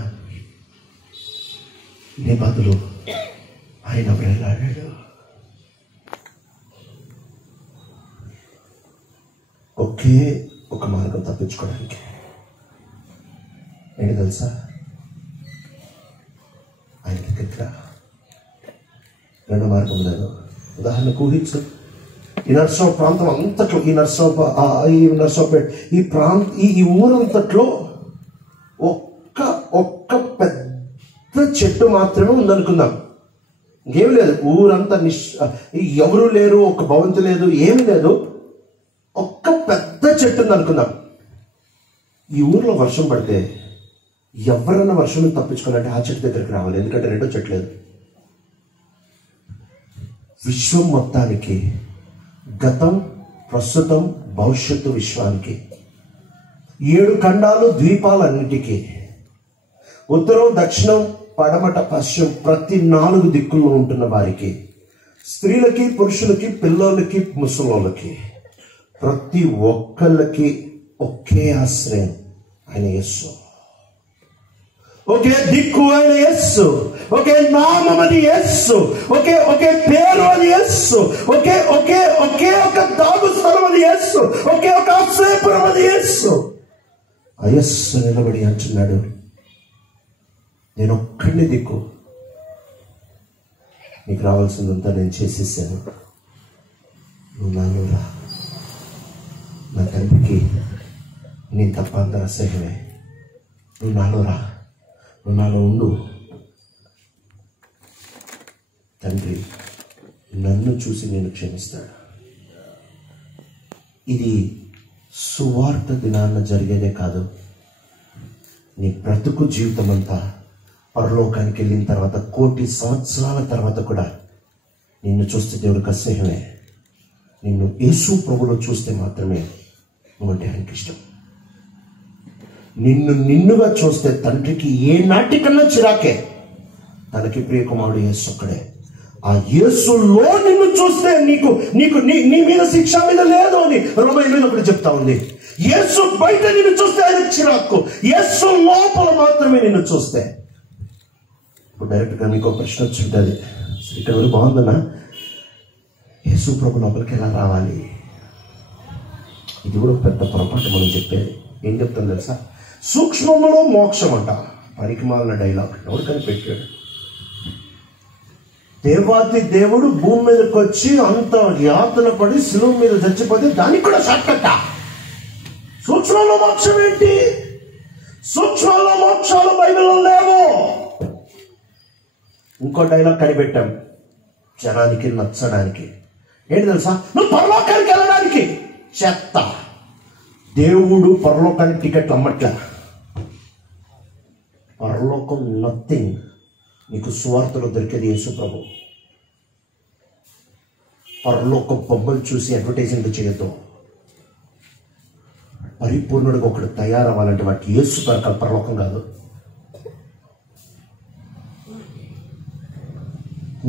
నీ బదులు ఆయన వేలాడాడు. ఒకే ఒక మార్గం తప్పించుకోవడానికి. ఏంటి తెలుసా? ఆయన దగ్గర రెండు మార్గం లేదు. ఉదాహరణకు ఊహించు, ఈ నర్సరావు ప్రాంతం అంతట్లో, ఈ నర్సరావుపేట ఈ ఊరంతట్లో ఒక్క పెద్ద చెట్టు మాత్రమే ఉందనుకుందాం. ఇంకేం లేదు, ఊరంతా ఎవరు లేరు, ఒక భవంతి లేదు, ఏమి లేదు, ఒక్క పెద్ద చెట్టు ఉంది అనుకుందాం. ఈ ఊర్లో వర్షం పడితే ఎవరైనా వర్షం తప్పించుకోవాలంటే ఆ చెట్టు దగ్గరికి రావాలి, ఎందుకంటే రెండో చెట్టు లేదు. విశ్వం మొత్తానికి, గతం, ప్రస్తుతం, భవిష్యత్తు విశ్వానికి, 7 ఖండాలు, ద్వీపాలన్నిటికీ, ఉత్తరం, దక్షిణం, పడమట, పశ్చిమ, ప్రతి 4 దిక్కుల్లో ఉంటున్న వారికి, స్త్రీలకి, పురుషులకి, పిల్లలకి, ముసలోళ్ళకి, ప్రతి ఒక్కళ్ళకి ఒకే ఆశ్రయం ఆయన యేసు. ఒకే దిక్కు ఆయన యేసు. ఒకే నామం అది యేసు. ఒకే పేరు అది యేసు. ఒకే ఒక దాగు స్థలం అది యేసు. ఒకే ఒక ఆశ్రయపురం అది యేసు. ఆ యేసు నిలబడి అంటున్నాడు, నేను ఒక్కడిని దిక్కు, నీకు రావాల్సిందంతా నేను చేసేసాను, నువ్వు నాలో రా. నా తండ్రికి నేను తప్ప అందరూ అసహ్యమే, నువ్వు నాలో రా, నువ్వు నాలో ఉండు. తండ్రి నన్ను చూసి నేను క్షమిస్తాడు. ఇది సువార్త దినాన్న జరిగేదే కాదు, నీ బ్రతుకు జీవితం అంతా పరలోకానికి వెళ్ళిన తర్వాత 1,000,000 సంవత్సరాల తర్వాత కూడా నిన్ను చూస్తే దేవుడికి అసహ్యమే. నిన్ను యేసు ప్రభులో చూస్తే మాత్రమే నువ్వంటే ఆయనకి ఇష్టం. నిన్నుగా చూస్తే తండ్రికి ఏ నాటికన్నా చిరాకే. తనకి ప్రియకుమారుడు యేసు ఒక్కడే. ఆ యేసులో నిన్ను చూస్తే నీకు నీకు నీ మీద శిక్ష మీద లేదు అని రోమా 8 చెప్తా ఉంది. యేసు బయట నిన్ను చూస్తే ఆయన చిరాకు, యేసు లోపల మాత్రమే నిన్ను చూస్తే. ఇప్పుడు డైరెక్ట్గా మీకు ఒక ప్రశ్న వచ్చి ఉంటుంది, ఇక్కడ వరకు బాగుందన్నా, యేసు ప్రభు లోపలికి ఎలా రావాలి? ఇది కూడా పెద్ద పొరపాటు మనం చెప్పేది. ఏం చెప్తాను తెలుసా? సూక్ష్మంలో మోక్షం అంట. పనికి మాలిన డైలాగ్ ఎవరికని పెట్టాడు. దేవాతి దేవుడు భూమి మీదకి వచ్చి అంత యాతన పడి శిలువ మీద చచ్చిపోతే దానికి కూడా షార్ట్కట్. సూక్ష్మంలో మోక్షం ఏంటి? సూక్ష్మంలో మోక్షాలు బైబిల్లో లేవు. ఇంకో డైలాగ్ కనిపెట్టాం జనానికి నచ్చడానికి. ఏంటి తెలుసా? నువ్వు పరలోకానికి వెళ్ళడానికి. చెత్త. దేవుడు పరలోకానికి టికెట్లు అమ్మట్లా. పరలోకం నథింగ్. నీకు సువార్తలో దొరికేది యేసు ప్రభు. పరలోక బొమ్మలు చూసి అడ్వర్టైజింగ్ చేయొద్దు. పరిపూర్ణుడిగా ఒకడు తయారవ్వాలంటే వాటి యేసు దొరకాలి, పరలోకం కాదు.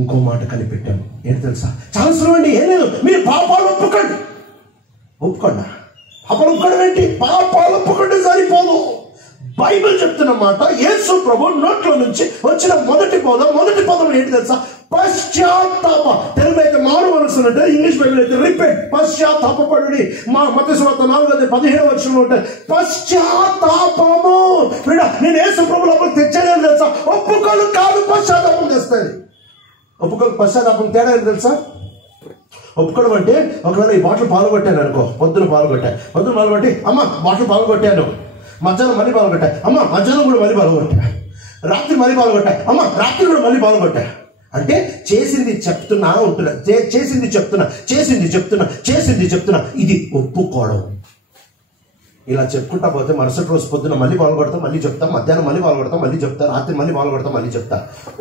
ఇంకో మాట కనిపెట్టాము. ఏంటి తెలుసా? చాలా సులువు అండి. ఏం లేదు, మీరు పాపాలు ఒప్పుకోండి. పాపాలు ఒప్పుకోవడం ఏంటి? పాపాలు ఒప్పుకుంటే సరిపోదు. బైబిల్ చెప్తున్న మాట, యేసు ప్రభు నోట్లో నుంచి వచ్చిన మొదటి పదం ఏంటి తెలుసా? పశ్చాత్తాప. తెలుగు అయితే మారు మనసు అంటే, ఇంగ్లీష్ బైబిల్ అయితే రిపెంట్. పశ్చాత్తాపపడుడి. మత్తయి సువార్త 4:17 ఉంటాయి. పశ్చాత్తాపము. నేను యేసు ప్రభు లోపలికి తెచ్చాను తెలుసా? ఒప్పుకోలు కాదు, పశ్చాత్తాపం తెస్తుంది. ఒప్పుకోలు పశ్చాత్తాపం తేడా ఏంటి తెలుసా? ఒప్పుకోవడం అంటే, ఒకవేళ ఈ బాటిల్ పాల్గొట్టాను అనుకో, పొద్దున పాల్గొట్టి అమ్మ బాటిల్ పాల్గొట్టాను, మధ్యాహ్నం మళ్ళీ పాల్గొట్టా, అమ్మ మధ్యాహ్నం కూడా మళ్ళీ పాల్గొట్టా, రాత్రి మళ్ళీ పాల్గొట్టా, అమ్మ రాత్రి కూడా మళ్ళీ పాల్గొట్టా. అంటే చేసింది చెప్తున్నా ఉంటున్నా, చేసింది చెప్తున్నా. ఇది ఒప్పుకోవడం. ఇలా చెప్పుకుంటా పోతే మరుసటి రోజు పొద్దున మళ్ళీ పాల్గొడతాం, మళ్ళీ చెప్తా, మధ్యాహ్నం మళ్ళీ పాల్గొడతాం, మళ్ళీ చెప్తా, రాత్రి మళ్ళీ పాల్గొడతాం, మళ్ళీ చెప్తా.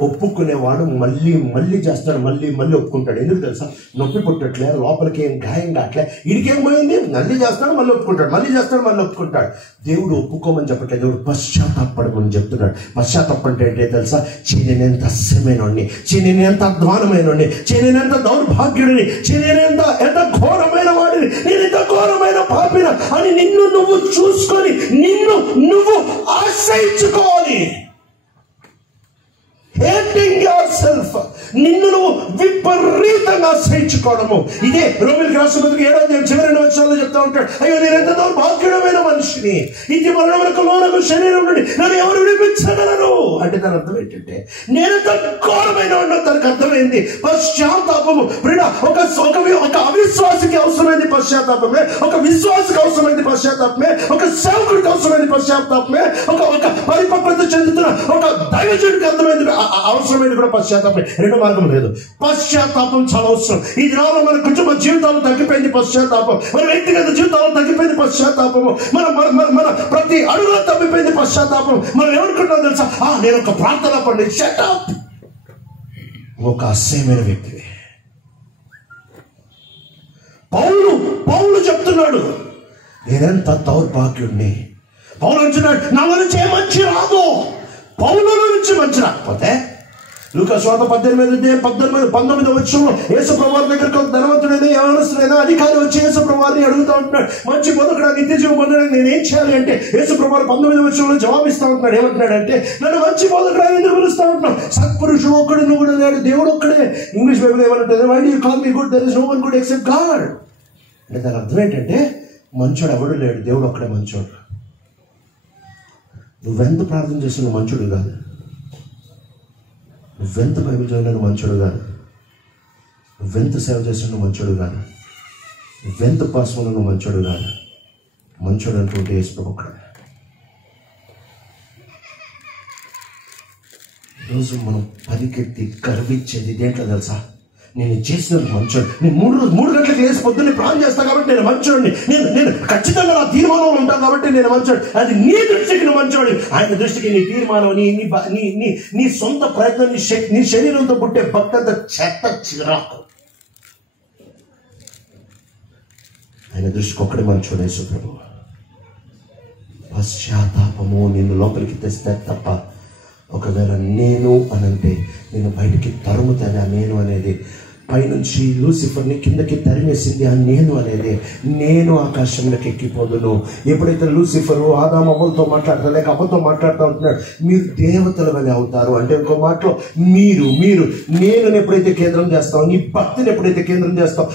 ఒప్పుకునేవాడు మళ్ళీ చేస్తాడు, మళ్ళీ ఒప్పుకుంటాడు. ఎందుకు తెలుసా? నొప్పి పుట్టట్లే, లోపలికి ఏం గాయం కావట్లే, ఇడికేం పోయింది, మళ్ళీ చేస్తాడు, మళ్ళీ ఒప్పుకుంటాడు. దేవుడు ఒప్పుకోమని చెప్పట్లేదు, దేవుడు పశ్చాత్తాపడమని చెప్తున్నాడు. పశ్చాత్తాపం అంటే ఏంటో తెలుసా? నేనెంత అస్యమైనోడిని, నేనెంత అధ్వానమైనోడిని, నేనెంత దౌర్భాగ్యుడిని, ఎంత ఘోరమైన వాడిని, నేను ఇంత ఘోరమైన పాపిన అని నిన్ను నువ్వు చూసుకొని నిన్ను నువ్వు ఆశ్రయించుకోవాలి. Hating your self. నిన్ను నువ్వు విపరీతంగా ఆశ్రయించుకోవడము. ఇదే రోమీయులకు రాసిన పత్రిక 7:2 చెప్తా ఉంటాడు. అయ్యో నేను ఎంత దౌర్భాగ్యుడమైన మనిషిని, ఇది మరణమునకు లోనగు శరీరం నుండి నన్ను ఎవరు విడిపించగలరు అంటే దాని అర్థం ఏంటంటే నేనెంత ఘోరమైన వాడినో దానికి అర్థమైంది. పశ్చాత్తాపము. ఒక అవిశ్వాసికి అవసరమైంది పశ్చాత్తాపమే, ఒక విశ్వాసకి అవసరమైంది పశ్చాత్తాపమే, ఒక సేవకుడికి అవసరమైంది పశ్చాత్తాపమే, ఒక పరిపక్వత చెందుతున్న ఒక దైవజనుడికి అవసరమైనది కూడా పశ్చాత్తాపమే. రెండో మార్గం లేదు. పశ్చాత్తాపం చాలా అవసరం. ఈ దినాల్లో మన కుటుంబ జీవితాలు తగ్గిపోయింది పశ్చాత్తాపం, మన వ్యక్తిగత జీవితాలు తగ్గిపోయింది పశ్చాత్తాపము, మన ప్రతి అడుగులో తగ్గిపోయింది పశ్చాత్తాపం. మనం ఏమనుకుంటాం తెలుసా? నేను ఒక ప్రార్థన పండి షటప్. ఒక అసహ్యమైన వ్యక్తివి. పౌలు చెప్తున్నాడు, నేనెంత దౌర్భాగ్యుడిని. పౌలు అంటున్నాడు, నాలో నుంచి ఏ మంచి రాదు. పౌలులో నుంచి మంచి రాకపోతే లూకా సువార్త 18:19 యేసు ప్రభువారి దగ్గరకు ఒక ధనవంతుడైనా యవనస్తుడైనా అధికారి వచ్చి యేసు ప్రభువారిని అడుగుతూ ఉంటున్నాడు, మంచి బతుకుడా నిత్య జీవం పొందడానికి నేనేం చేయాలి అంటే యేసు ప్రభువారు 19 జవాబిస్తూ ఉంటున్నాడు. ఏమంటున్నాడంటే, నన్ను మంచి బతుకుడా ఎందుకు పిలుస్తూ ఉంటున్నావు? సత్పురుషుడు ఒక్కడు, నువ్వు కూడా లేడు, దేవుడు ఒక్కడే. ఇంగ్లీష్ బైబిల్ ఏమంటుంది? Why do you call me good? There is no one good except God. అంటే దాని అర్థం ఏంటంటే మంచోడు ఎవడు లేడు, దేవుడు ఒక్కడే మంచోడు. నువ్వెంత ప్రార్థన చేసిన మంచోడు కాదు, నువ్వెంత బైబిల్ చదివిన మంచోడు కాదు, నువ్వెంత సేవ చేసిన మంచోడు కాదు, నువ్వెంత పాస్లో నువ్వు మంచోడు కాదు. మంచోడు అనుకుంటే యేసు ప్రభు ఒక్కడే. ఈరోజు మనం పరిగెత్తి గర్వించేది దేంట్లో తెలుసా? నేను చేసిన మంచోడు. నేను 3 గంటలకు లేచి పొద్దున్నే ప్రాణం చేస్తాను కాబట్టి నేను మంచోడిని, నేను ఖచ్చితంగా నా తీర్మానంలో ఉంటాను కాబట్టి నేను మంచోడు. అది నీ దృష్టికి నువ్వు మంచోడు, ఆయన దృష్టికి నీ తీర్మానం, నీ సొంత ప్రయత్నం, నీ శరీరంతో పుట్టే భక్తంత చెత్త చిరాకు. ఆయన దృష్టికి ఒక్కడే మనం చూడేసు ప్రభు. పశ్చాత్తాపము నిన్ను లోపలికి తెస్తే తప్ప, ఒకవేళ నేను అనంటే నేను బయటికి తరుముతాను. ఆ నేను అనేది పైనుంచి లూసిఫర్ని కిందకి తరిమేసింది. ఆ నేను అనేది నేను ఆకాశంలోకి ఎక్కిపోదును. ఎప్పుడైతే లూసిఫరు ఆదాము అవ్వలతో మాట్లాడతా లేక అవ్వతో మాట్లాడుతూ ఉంటున్నాడు, మీరు దేవతల వలె అవుతారు అంటే, ఇంకో మాటలో మీరు నేను ఎప్పుడైతే కేంద్రం చేస్తావు, నీ భక్తిని ఎప్పుడైతే కేంద్రం చేస్తావు,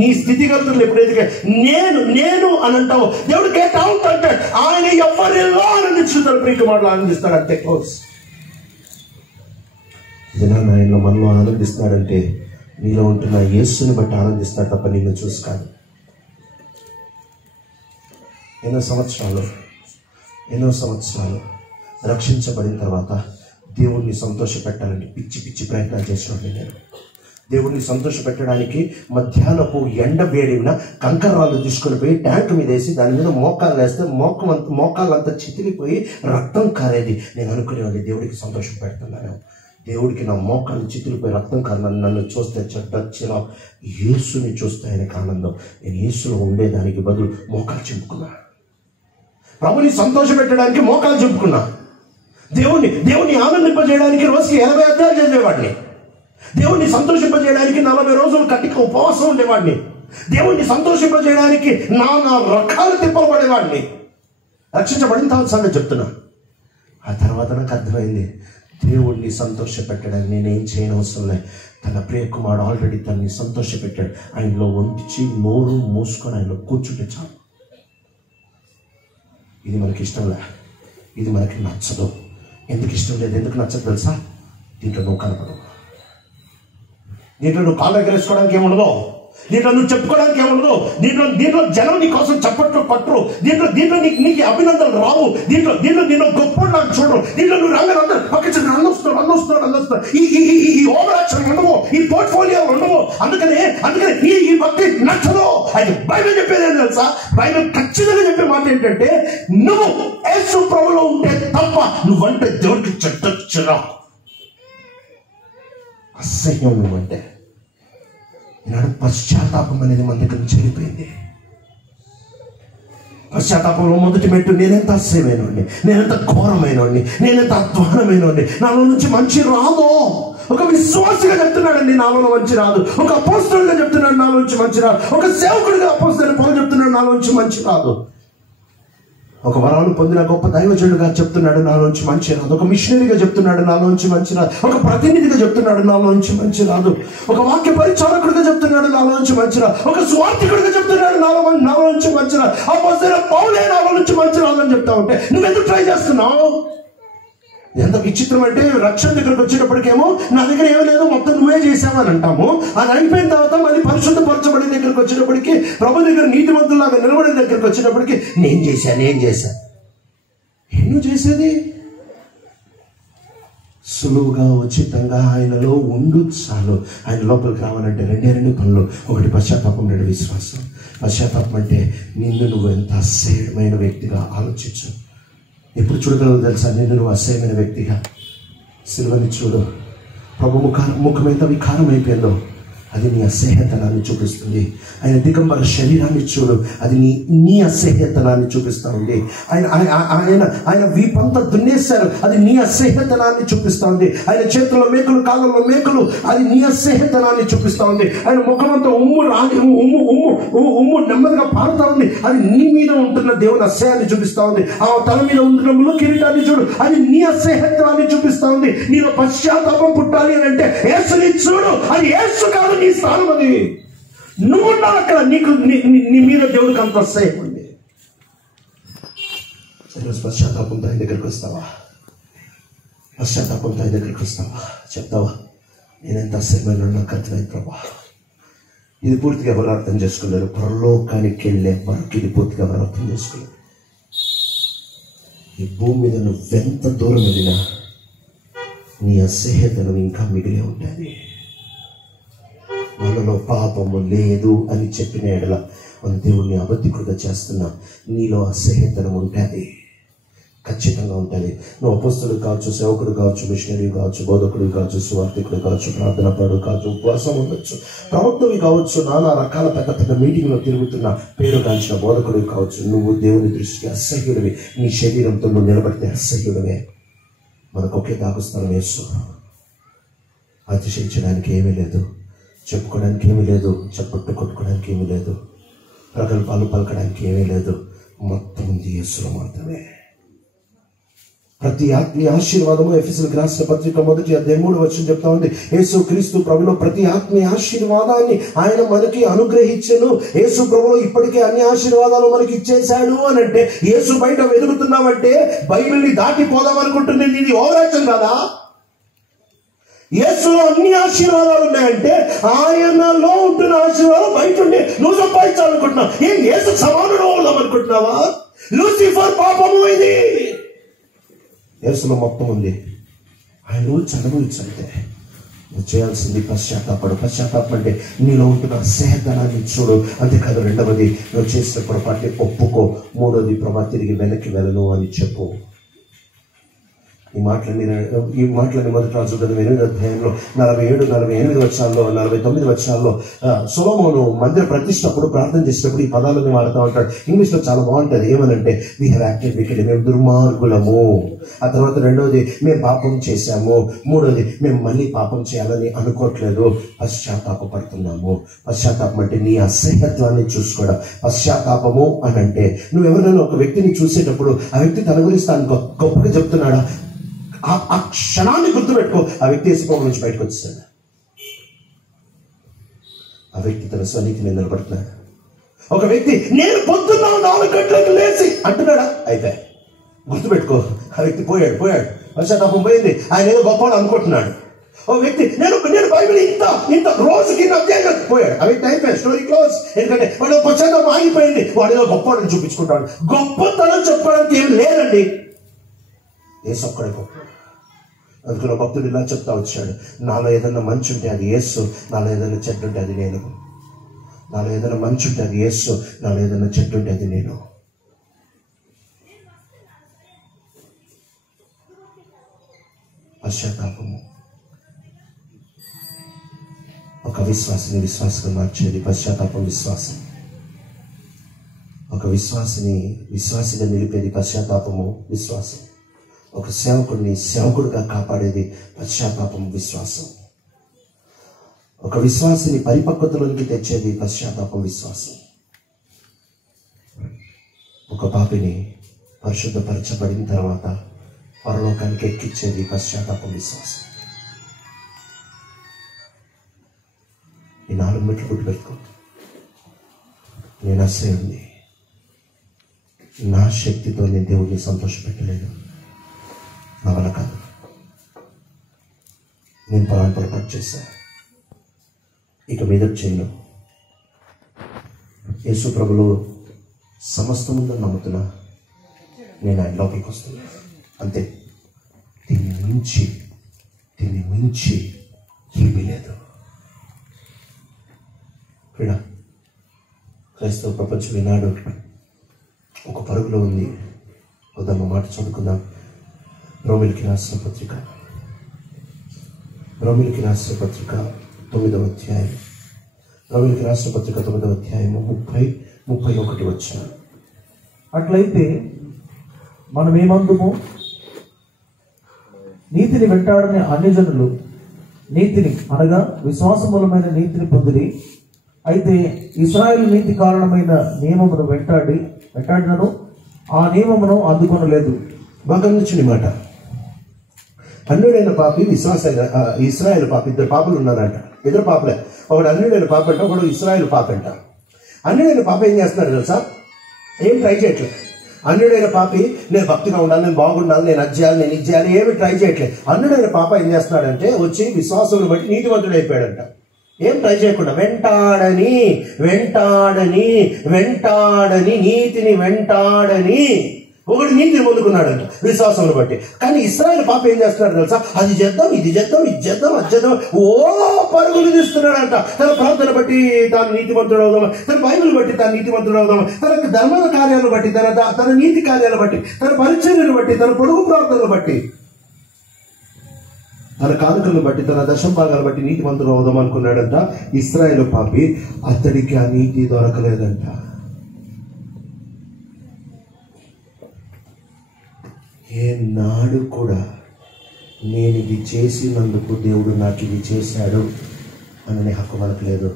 నీ స్థితిగతులను ఎప్పుడైతే నేను అని అంటావు, దేవుడు గెట్ అవుట్ అంటాడు. ఆయన ఎవరిలో ఆనందించుతాడు, ప్రీతి మాటలు ఆనందిస్తాడు. అంతే, క్లోజ్. జనాన్ని ఆయనలో మనలో ఆనందిస్తాడంటే నీలో ఉంటున్న యేసుని బట్టి ఆనందిస్తాడు తప్ప నిన్ను చూసి కాదు. ఎన్నో సంవత్సరాలు రక్షించబడిన తర్వాత దేవుణ్ణి సంతోష పెట్టాలని పిచ్చి ప్రయత్నాలు చేసినట్టు నేను. దేవుణ్ణి సంతోష పెట్టడానికి మధ్యాహ్నపు ఎండ వేడిన కంకరాలు తీసుకొని పోయి ట్యాంక్ మీద వేసి దాని మీద మోకాలు వేస్తే మోకాళ్ళంతా చితిలిపోయి రక్తం కారేది. నేను అనుకునేవాడిని దేవుడికి సంతోషం పెడుతున్నాను. దేవుడికి నా మోకాలు చితిలిపోయి రక్తం కారణం నన్ను చూస్తే చెడ్డ యేసుని చూస్తే ఆయనకు ఆనందం. నేను యేసులో ఉండేదానికి బదులు మోకాలు చెప్పుకున్నా. ప్రభుని సంతోష పెట్టడానికి మోకాలు చెప్పుకున్నా. దేవుణ్ణి ఆనందింపజేయడానికి రోజుకి 80 అధ్యాయాలు చేసేవాడిని. దేవుణ్ణి సంతోషింపజేయడానికి 40 రోజులు కట్టిక ఉపవాసం ఉండేవాడిని. దేవుణ్ణి సంతోషింపజేయడానికి నా రకాలు తిప్పలు పడేవాడిని. రక్షించబడిన తర్వాత సంగతి చెప్తున్నా. ఆ తర్వాత నాకు అర్థమైంది, దేవుణ్ణి సంతోష పెట్టడానికి నేనేం చేయనవసరం లేదు. తన ప్రియ కుమారుడు ఆల్రెడీ తనని సంతోష పెట్టాడు. ఆయనలో వంటించి నోరు మూసుకొని ఆయనలో కూర్చుంటే చాలు. ఇది మనకి ఇష్టం లే, ఇది మనకి నచ్చదు. ఎందుకు ఇష్టం లేదు, ఎందుకు నచ్చదు తెలుసా? దీంట్లో నువ్వు కనపడవు, దీంట్లో నువ్వు కాళ్ళు ఎగరేసుకోవడానికి ఏముండదు, దీంట్లో నువ్వు చెప్పుకోవడానికి ఏముండదు, దీంట్లో జనం నీ కోసం చప్పట్లు పట్టరు, దీంట్లో నీకు అభినందనలు రావు, దీంట్లో గొప్ప నాకు చూడరు, దీంట్లో నువ్వు రంగరందరూ అన్నొస్తున్నాడు. ఈ ఓవర్ యాక్షన్ ఉండవు, ఈ పోర్ట్ఫోలియో ఉండవు. అందుకనే ఈ భక్తి నచ్చదు. అది బైబిల్ చెప్పేది ఏం తెలుసా? బైబిల్ ఖచ్చితంగా చెప్పే మాట ఏంటంటే, నువ్వు యేసు ప్రభువులో ఉంటే తప్ప నువ్వంటే దేవుడికి చెడ్డ అసహ్యం. నువ్వంటే ఈనాడు పశ్చాత్తాపం అనేది మన దగ్గర చెడిపోయింది. పశ్చాత్తాపంలో మొదటి మెట్టు నేనెంత అసహ్యమైనవాడిని, నేనెంత ఘోరమైనవాడిని, నేనెంత అధ్వానమైనవాడిని, నాలో నుంచి మంచి రాదు. ఒక విశ్వాసిగా చెప్తున్నాడండి నాలో మంచి రాదు. ఒక అపోస్తలుడిగా చెప్తున్నాడు నాలో నుంచి మంచి రాదు. ఒక సేవకుడిగా అపోస్తలుడు పౌలు చెప్తున్నాడు నాలో నుంచి మంచి రాదు. ఒక వరాలు పొందిన గొప్ప దైవజనుడిగా చెప్తున్నాడు నాలోంచి మంచి రాదు. ఒక మిషనరీగా చెప్తున్నాడు నాలోంచి మంచి రాదు. ఒక ప్రతినిధిగా చెప్తున్నాడు నాలోంచి మంచి రాదు. ఒక వాక్య పరిచారకుడిగా చెప్తున్నాడు నాలోంచి మంచి రాదు. ఒక స్వార్థికుడిగా చెప్తున్నాడు నాలోంచి మంచి రాదు. అపోస్తలుడైన పౌలే నాలో నుంచి మంచి రాదు అని చెప్తా ఉంటే నువ్వెందుకు ట్రై చేస్తున్నావు? ఎంత విచిత్రం అంటే, రక్షణ దగ్గరకు వచ్చేటప్పటికేమో నా దగ్గర ఏమీ లేదు, మొత్తం నువ్వే చేసావని అంటాము. అది అయిపోయిన తర్వాత మళ్ళీ పరిశుద్ధపరచబడే దగ్గరకు వచ్చేటప్పటికి, ప్రభు దగ్గర నీతిమంతులాగా నిలబడే దగ్గరకు వచ్చేటప్పటికి నేను చేశా. నువ్వు చేసేది సులువుగా ఉచితంగా ఆయనలో ఉండు చాలు. ఆయన లోపలికి రావాలంటే రెండు పనులు. ఒకటి పశ్చాత్తాపం, 2 విశ్వాసం. పశ్చాత్తాపం అంటే నిన్ను నువ్వు ఎంత అసహ్యమైన వ్యక్తిగా ఆలోచించు. ఎప్పుడు చూడగలవు తెలుసా? నువ్వు అసహ్యమైన వ్యక్తిగా సిలువని చూడు. ప్రభు ముఖం ఎంత వికారం అయిపోయిందో అది నీ అసహ్యతనాన్ని చూపిస్తుంది. ఆయన దిగంబర శరీరాన్ని చూడు, అది నీ అసహ్యతనాన్ని చూపిస్తూ ఉంది. ఆయన వీపంతా దున్నేశారు, అది నీ అసహ్యతనాన్ని చూపిస్తూ ఉంది. ఆయన చేతుల్లో మేకులు, కాళ్ళలో మేకులు, అది నీ అసహ్యతనాన్ని చూపిస్తూ ఉంది. ఆయన ముఖమంతా ఉమ్ము నెమ్మదిగా పారుతా ఉంది, అది నీ మీద ఉంటున్న దేవుని అసహ్యాన్ని చూపిస్తూ ఉంది. ఆ తల మీద ఉంటున్న ముళ్ళు కిరీటాన్ని చూడు, అది నీ అసహ్యతనాన్ని చూపిస్తూ ఉంది. నీలో పశ్చాత్తాపం పుట్టాలి అని అంటే యేసుని చూడు, అది యేసు కాదు, నీ స్థానం అది. నువ్వు ఉన్నావు అక్కడ, నీ మీద దేవుడికి అంత అసహ్యం ఉంది. పశ్చాత్తాపంతో ఆయన దగ్గరికి వస్తావా? పశ్చాత్తాపంతో ఆయన దగ్గరికి వస్తావా? చెప్తావా, నేనెంత అసహ్యమైన నాకు అర్థమైంది ప్రభా. ఇది పూర్తిగా ఎవరు అర్థం చేసుకోలేరు. పరలోకానికి వెళ్ళే వరకు ఇది పూర్తిగా ఎవరు అర్థం చేసుకోలేరు. ఈ భూమి మీద నువ్వెంత దూరం వెళ్ళినా నీ అసహ్యతను ఇంకా మిగిలే ఉంటుంది. మనలో పాపము లేదు అని చెప్పిన ఎడల మన దేవుణ్ణి అబద్ధికుడిగా చేస్తున్నా. నీలో అసహ్యతనం ఉంటుంది. ఖచ్చితంగా ఉంటుంది. నువ్వు అపోస్తలుడు కావచ్చు, సేవకుడు కావచ్చు, మిషనరీ కావచ్చు, బోధకుడు కావచ్చు, సువార్థికుడు కావచ్చు, ప్రార్థన పరుడు కావచ్చు, ఉపవాసం ఉండొచ్చు, ప్రవక్తవి కావచ్చు, నానా రకాల పెద్ద పెద్ద మీటింగ్లో తిరుగుతున్న పేరు కాంచిన బోధకుడు కావచ్చు, నువ్వు దేవుని దృష్టికి అసహ్యుడివి. నీ శరీరంతో నువ్వు నిలబడితే అసహ్యుడివే. మనకు ఒకే దాగుస్తాను యేసు. అతిశయించడానికి ఏమీ లేదు, చెప్పుకోవడానికి ఏమీ లేదు, చప్పట్టు కొట్టుకోవడానికి ఏమీ లేదు, ప్రగల్భాలు పలకడానికి ఏమీ లేదు. మొత్తం ఉంది యేసులో మాత్రమే. ప్రతి ఆత్మీయ ఆశీర్వాదము ఎఫెసీయులకు రాసిన పత్రిక 1:3 చెప్తా ఉంది. యేసు క్రీస్తు ప్రభులో ప్రతి ఆత్మీయ ఆశీర్వాదాన్ని ఆయన మనకి అనుగ్రహించెను. యేసు ప్రభులో ఇప్పటికే అన్ని ఆశీర్వాదాలు మనకి ఇచ్చేశాడు అని అంటే, యేసు బయట వెతుకుతున్నావంటే బైబిల్ని దాటిపోదాం అనుకుంటుంది. ఇది ఓవరాక్షన్ కాదా? యేసులో అన్ని ఆశీర్వాదాలు ఉన్నాయంటే ఆయనలో ఉంటున్న ఆశీర్వాదం బయట ఉండి నువ్వు సంపాదించాలనుకుంటున్నావు. ఏం యేసు సమానుడు అనుకుంటున్నావా? లూసిఫర్ పాపము ఇది. యేసులో మొత్తం ఉంది. ఆయన గురించి అనుభవించంటే నువ్వు చేయాల్సింది పశ్చాత్తాపడు. పశ్చాత్తాపం అంటే నీలో ఉంటున్న అసహ్యతనాన్ని చూడు. అంతేకాదు, రెండవది నువ్వు చేసిన పొరపాటుని ఒప్పుకో. మూడోది, ప్రభా తిరిగి వెనక్కి వెళ్ళను అని చెప్పు. ఈ మాటలన్నీ మొదటి రాజు 8వ అధ్యాయంలో 47, 48 వచనాల్లో, 49 వచనాల్లో సొలొమోను మందిర ప్రతిష్టప్పుడు ప్రార్థన చేసినప్పుడు ఈ పదాలని వాడుతూ ఉంటాడు. ఇంగ్లీష్ లో చాలా బాగుంటుంది. ఏమనంటే, వీ హ్యావ్ యాక్టెడ్ వికెడ్, మేము దుర్మార్గులము. ఆ తర్వాత రెండోది, మేము పాపం చేశాము. మూడోది, మేము మళ్ళీ పాపం చేయాలని అనుకోవట్లేదు, పశ్చాత్తాపడుతున్నాము. పశ్చాత్తాపం అంటే నీ అసహ్యత్వాన్ని చూసుకోవడం. పశ్చాత్తాపము అని అంటే నువ్వు ఎవరైనా ఒక వ్యక్తిని చూసేటప్పుడు ఆ వ్యక్తి తన గురించి తాను గొప్పగా చెప్తున్నాడా, ఆ క్షణాన్ని గుర్తుపెట్టుకో. ఆ వ్యక్తి యేసుప్రభు నుంచి బయటకు వచ్చేసాడు. ఆ వ్యక్తి తన స్వనీతిని నిలబడుతున్నాడు. ఒక వ్యక్తి నేను పొద్దున్న 4 గంటలకు లేచి అంటున్నాడా, అయితే గుర్తుపెట్టుకో, ఆ వ్యక్తి పోయాడు. పశ్చాత్తాపం పోయింది. ఆయన ఏదో గొప్పవాడు అనుకుంటున్నాడు. ఒక వ్యక్తి నేను బైబిల్ ఇంత రోజుకి అధ్యాయంగా పోయాడు. ఆ వ్యక్తి అయిపోయాడు, స్టోరీ క్లోజ్. ఎందుకంటే వాడు పశ్చాత్తాపం ఆగిపోయింది. వాడు ఏదో గొప్పవాడని చూపించుకుంటాడు. గొప్పతనం చెప్పడానికి ఏం లేదండి. యేసు ఒక్కడే గొప్ప. అందుకని భక్తుడు ఇలా చెప్తా వచ్చాడు, నాలో ఏదైనా మంచి ఉంటే అది యేసు, నాలో ఏదైనా చెట్టు ఉంటే అది నేను. నాలో ఏదైనా మంచి ఉంటే అది యేసు, నాలో ఏదైనా చెట్టు ఉంటే అది నేను. పశ్చాత్తాపము ఒక విశ్వాసిని విశ్వాసంగా మార్చేది. పశ్చాత్తాపం విశ్వాసం. ఒక విశ్వాసిగా నిలిపేది పశ్చాత్తాపము విశ్వాసం. ఒక సేవకుడిని సేవకుడిగా కాపాడేది పశ్చాత్తాపం విశ్వాసం. ఒక విశ్వాసిని పరిపక్వతలోనికి తెచ్చేది పశ్చాత్తాపం విశ్వాసం. ఒక పాపిని పరిశుద్ధపరచబడిన తర్వాత పరలోకానికి ఎక్కించేది పశ్చాత్తాపం విశ్వాసం. ఈ 4 మెట్లు గుర్తుపెట్టుకో. నేను అసహ్యుడిని, నా శక్తితో నేను దేవుడిని సంతోషపెట్టలేను, నా వల్ల కాదు, నేను పొరపాటు చేశాను, ఇక మీద చేయను. యేసు ప్రభులో సమస్తముందని నమ్ముతున్నా, నేను ఆయన లోపలికి వస్తున్నా, అంతే. దీన్ని మించి ఏమీ లేదు. క్రైస్తవ ప్రపంచం ఈనాడు ఒక పరుగులో ఉంది. ఉదాహరణ మాట చదువుకుందాం. రోమిలికి రాసిన పత్రిక 9వ అధ్యాయం. రోమిలికి రాసిన పత్రిక 9వ అధ్యాయము 30-31 వచనాలు. అట్లయితే మనమేమందుము? నీతిని వెంటాడని అన్యజనులు నీతిని అనగా విశ్వాసమూలమైన నీతిని పొందిరి. అయితే ఇశ్రాయేలు నీతి కారణమైన నియమమును వెంటాడినను ఆ నియమమును అందుకొనలేదు. బాగా గమనించండి మాట. అన్యుడైన పాపి ఇశ్రాయేలు పాపి, 2 పాపలు ఉన్నారంట. 2 పాపలే. ఒకడు అన్యుడైన పాప అంట, ఒకడు ఇశ్రాయేలు పాప అంట. అన్యుడైన పాప ఏం చేస్తున్నాడు తెలుసా? ఏం ట్రై చేయట్లేదు. అన్యుడైన పాపి నేను భక్తిగా ఉండాలి, నేను బాగుండాలి, నేను అది చేయాలి, నేను ఇది చేయాలి, ఏమి ట్రై చేయట్లేదు. అన్యుడైన పాప ఏం చేస్తున్నాడంటే వచ్చి విశ్వాసం బట్టి నీతివంతుడు అయిపోయాడంట. ఏం ట్రై చేయకుండా వెంటాడని నీతిని వెంటాడని ఒకడు నీతిని పొందుకున్నాడంట విశ్వాసంలో బట్టి. కానీ ఇశ్రాయేలు పాప ఏం చేస్తున్నాడు తెలుసా? అది చేద్దాం, ఇది చేద్దాం, ఇది చేద్దాం, అది చేద్దాం, పరుగులు తీస్తున్నాడంట. తన ప్రార్థన బట్టి తాను నీతిమంతుడు అవుదామా, తన బైబిల్ బట్టి తాను నీతిమంతుడు అవుదామా, తన ధర్మ కార్యాలను బట్టి, తన నీతి కార్యాలను బట్టి, తన పరిచర్యను బట్టి, తన పొడుగు ప్రార్థనలు బట్టి, తన కానుకలను బట్టి, తన దశంభాగాలు బట్టి నీతిమంతుడు అవుదాం అనుకున్నాడంట. ఇశ్రాయేలు పాపి, అతడికి ఆ నీతి దొరకలేదంట. ఏనాడు కూడా నేను ఇది చేసినందుకు దేవుడు నాకు ఇది చేశాడు అనే హక్కు మనకు లేదు.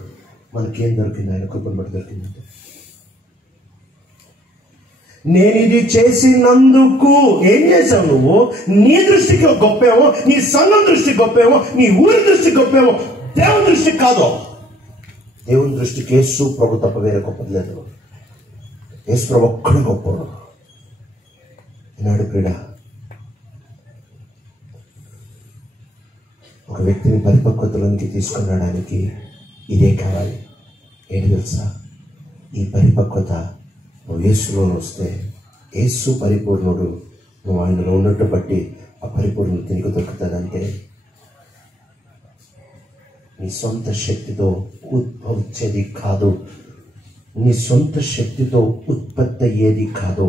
మనకేం దొరికింది? ఆయన కృపను బట్టి దొరికిందంటే. నేను ఇది చేసినందుకు ఏం చేశావు నువ్వు? నీ దృష్టికి గొప్పేమో, నీ సంఘం దృష్టికి గొప్పేమో, నీ ఊరి దృష్టికి గొప్పేమో, దేవుని దృష్టికి కాదు. దేవుని దృష్టికి యేసు ప్రభు తప్ప వేరే గొప్పది లేదు. యేసు ప్రభు ఒక్కడు గొప్పడు. ఈనాడు క్రీడ ఒక వ్యక్తిని పరిపక్వతలోనికి తీసుకుని రావడానికి ఇదే కావాలి. ఏంటి తెలుసా? ఈ పరిపక్వత నువ్వు యేసులో వస్తే, యేసు పరిపూర్ణుడు, నువ్వు ఆయనలో ఉన్నట్టు బట్టి ఆ పరిపూర్ణుడు తిరిగి దొరుకుతుందంటే నీ సొంత శక్తితో ఉద్భవించేది కాదు, నీ సొంత శక్తితో ఉత్పత్తి అయ్యేది కాదు,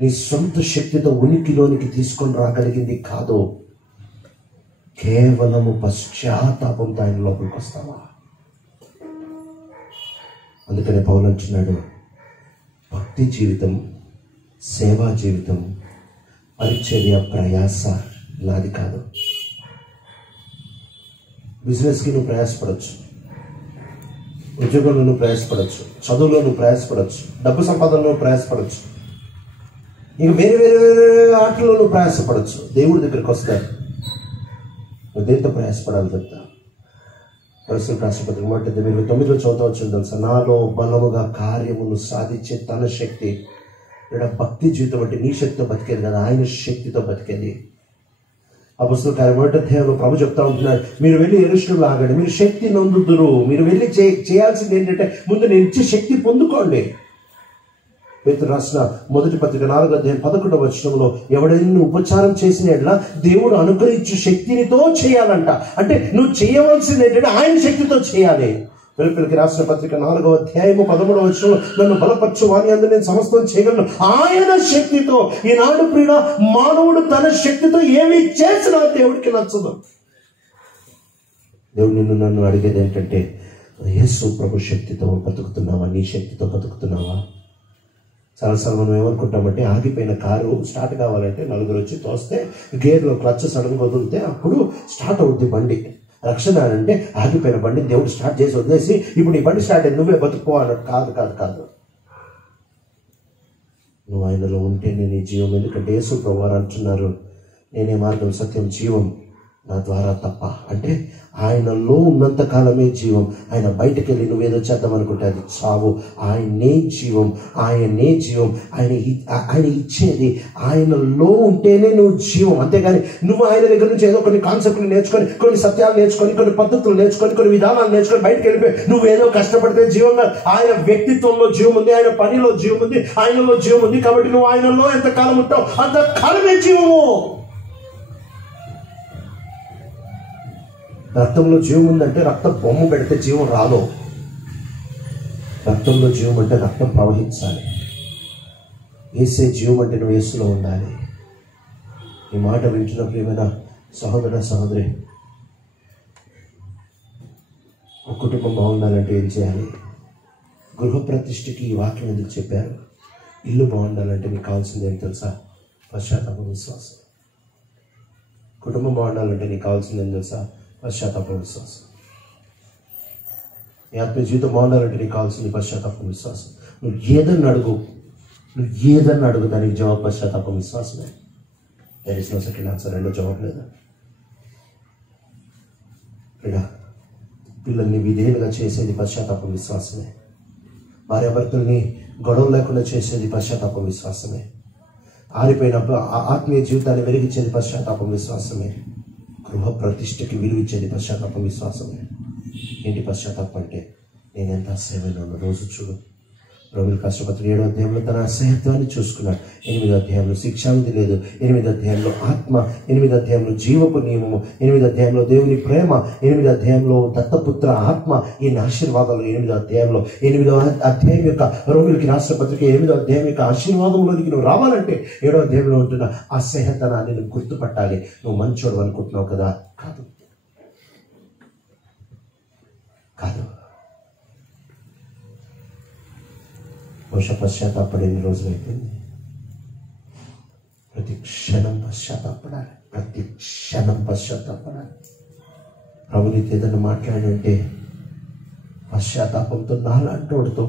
నీ సొంత శక్తితో ఉనికిలోనికి తీసుకొని రాగలిగింది కాదు. కేవలము పశ్చాత్తాపంతో ఆయన లోపలికి వస్తావా? అందుకనే పౌలు అంటున్నాడు, భక్తి జీవితం, సేవా జీవితం, పరిచర్య, ప్రయాస నాది కాదు. బిజినెస్కి నువ్వు ప్రయాసపడవచ్చు, ఉద్యోగంలో నువ్వు ప్రయాసపడవచ్చు, చదువులో నువ్వు ప్రయాసపడవచ్చు, డబ్బు సంపాదనలో నువ్వు ప్రయాసపడవచ్చు, ఇక వేరే వేరే వేరే ఆటల్లో నువ్వు ప్రయాసపడవచ్చు. దేవుడి దగ్గరికి వస్తే నువ్వు దేంతో ప్రయాసపడాలి చెప్తా. పరిస్థితులు రాష్ట్రపతి 1:29 చదువుతావచ్చు తెలుసా? నాలో బలముగా కార్యమును సాధించే తన శక్తి. ఇక్కడ భక్తి జీవితం అంటే నీ శక్తితో బతికేది కదా, ఆయన శక్తితో బతికేది. అపొస్తలుల కార్యం 1వ అధ్యాయంలో ప్రభు చెప్తా ఉంటున్నాడు, మీరు వెళ్ళి యెరూషలేములో ఆగండి, మీరు శక్తి నొందుదురు. మీరు వెళ్ళి చేయాల్సింది ఏంటంటే ముందు నేను ఇచ్చే శక్తి పొందుకోండి. పేతురు రాసిన మొదటి పత్రిక 4వ అధ్యాయం 11వ వచనంలో, ఎవడైనా ఉపచారం చేసిన యెడల దేవుడు అనుగ్రహించే శక్తినితో చేయాలంట. అంటే నువ్వు చేయవలసింది ఏంటంటే ఆయన శక్తితో చేయాలి. ఫిలిప్పీయులకు రాసిన పత్రిక 4వ అధ్యాయము 13వ వచనంలో, నన్ను బలపరచు వాని యందు నేను సమస్తం చేయగలను ఆయన శక్తితో. ఈనాడు ప్రియుడా, మానవుడు తన శక్తితో ఏమి చేసినా దేవుడికి నచ్చదు. దేవుడు నిన్ను నన్ను అడిగేది ఏంటంటే, యేసు ప్రభు శక్తితో బతుకుతున్నావా? నీ శక్తితో బతుకుతున్నావా? చాలాసార్లు మనం ఏమనుకుంటామంటే, ఆగిపోయిన కారు స్టార్ట్ కావాలంటే నలుగురు వచ్చి తోస్తే, గేర్లో క్లచ్ సడన్గా వదిలితే అప్పుడు స్టార్ట్ అవుద్ది బండి. రక్షణ అంటే ఆగిపోయిన బండి దేవుడు స్టార్ట్ చేసి వదిలేసి ఇప్పుడు ఈ బండి స్టార్ట్ అయింది నువ్వే బతుకుపో అన్నట్టు కాదు కాదు కాదు. నువ్వు ఆయనలో ఉంటేనే నీ జీవం. ఎందుకంటే యేసు ప్రభువారు అంటున్నారు, నేనే మార్గం, సత్యం, జీవం, నా ద్వారా తప్ప. అంటే ఆయనలో ఉన్నంత కాలమే జీవం. ఆయన బయటకు వెళ్ళి నువ్వేదో చేద్దాం అనుకుంటే అది చావు. ఆయనే జీవం, ఆయనే జీవం. ఆయన ఇచ్చేది. ఆయనలో ఉంటేనే నువ్వు జీవం. అంతేగాని నువ్వు ఆయన దగ్గర నుంచి ఏదో కొన్ని కాన్సెప్ట్లు నేర్చుకొని, కొన్ని సత్యాలు నేర్చుకొని, కొన్ని పద్ధతులు నేర్చుకొని, కొన్ని విధానాలు నేర్చుకొని బయటకు వెళ్ళిపోయి నువ్వేదో కష్టపడితే జీవంగా. ఆయన వ్యక్తిత్వంలో జీవం ఉంది, ఆయన పనిలో జీవం ఉంది, ఆయనలో జీవం ఉంది. కాబట్టి నువ్వు ఆయనలో ఎంతకాలం ఉంటావు అంతకాలమే జీవము. రక్తంలో జీవం ఉందంటే రక్తం బొమ్మ పెడితే జీవం రాదు. రక్తంలో జీవం అంటే రక్తం ప్రవహించాలి. యేసే జీవం అంటే నువ్వు యేసులో ఉండాలి. ఈ మాట వింటున్న ప్రియమైన సహోదర సహోదరి, ఒక కుటుంబం బాగుండాలంటే ఏం చేయాలి? గృహప్రతిష్ఠకి ఈ వాక్యం ఎందుకు చెప్పారు? ఇల్లు బాగుండాలంటే నీకు కావాల్సింది ఏం తెలుసా? పశ్చాత్తాపం, విశ్వాసం. కుటుంబం బాగుండాలంటే నీకు కావాల్సింది ఏం తెలుసా? పశ్చాత్తాపం, విశ్వాసం. నీ ఆత్మీయ జీవితం బాగుండాలంటే నీకు కావాల్సింది పశ్చాత్తాపం, విశ్వాసం. నువ్వు ఏదన్నా అడుగు దానికి జవాబు పశ్చాత్తాపం, విశ్వాసమే. There is no second answer. రెండో జవాబు లేదా? పిల్లల్ని విధేయులుగా చేసేది పశ్చాత్తాపం, విశ్వాసమే. భార్యాభర్తల్ని గొడవ లేకుండా చేసేది పశ్చాత్తాపం, విశ్వాసమే. ఆరిపోయినప్పుడు ఆత్మీయ జీవితాన్ని వెలిగించేది పశ్చాత్తాపం, విశ్వాసమే. గృహ ప్రతిష్టకి విలువించేది పశ్చాత్తాపం, విశ్వాసమే. ఏంటి పశ్చాత్తాపం అంటే? నేను ఎంత సేవలో ఉన్న రోజు చూడు, రోమిలకు రాసిన పత్రిక 7వ అధ్యాయంలో తన అసహ్యత్వాన్ని చూసుకున్నాడు. 8వ అధ్యాయంలో శిక్షావిధి లేదు, 8వ అధ్యాయంలో ఆత్మ, 8వ అధ్యాయంలో జీవపు నియమము, 8వ అధ్యాయంలో దేవుని ప్రేమ, 8వ అధ్యాయంలో దత్తపుత్ర ఆత్మ, ఈ ఆశీర్వాదాలు 8వ అధ్యాయంలో, 8వ అధ్యాయం యొక్క రోమిలకి రాసిన పత్రిక 8వ అధ్యాయం యొక్క ఆశీర్వాదంలోనికి నువ్వు రావాలంటే 7వ అధ్యాయంలో ఉంటున్న అసహ్యతనాన్ని నువ్వు గుర్తుపట్టాలి. నువ్వు మంచోడు అనుకుంటున్నావు కదా, కాదు కాదు. బహుశా పశ్చాత్తాపడిన రోజులైపోయింది. ప్రతి క్షణం పశ్చాత్తాపడాలి, ప్రతి క్షణం పశ్చాత్తాపడాలి. ప్రభు నీతో ఏదైనా మాట్లాడంటే పశ్చాత్తాపంతో నాలాంటోడితో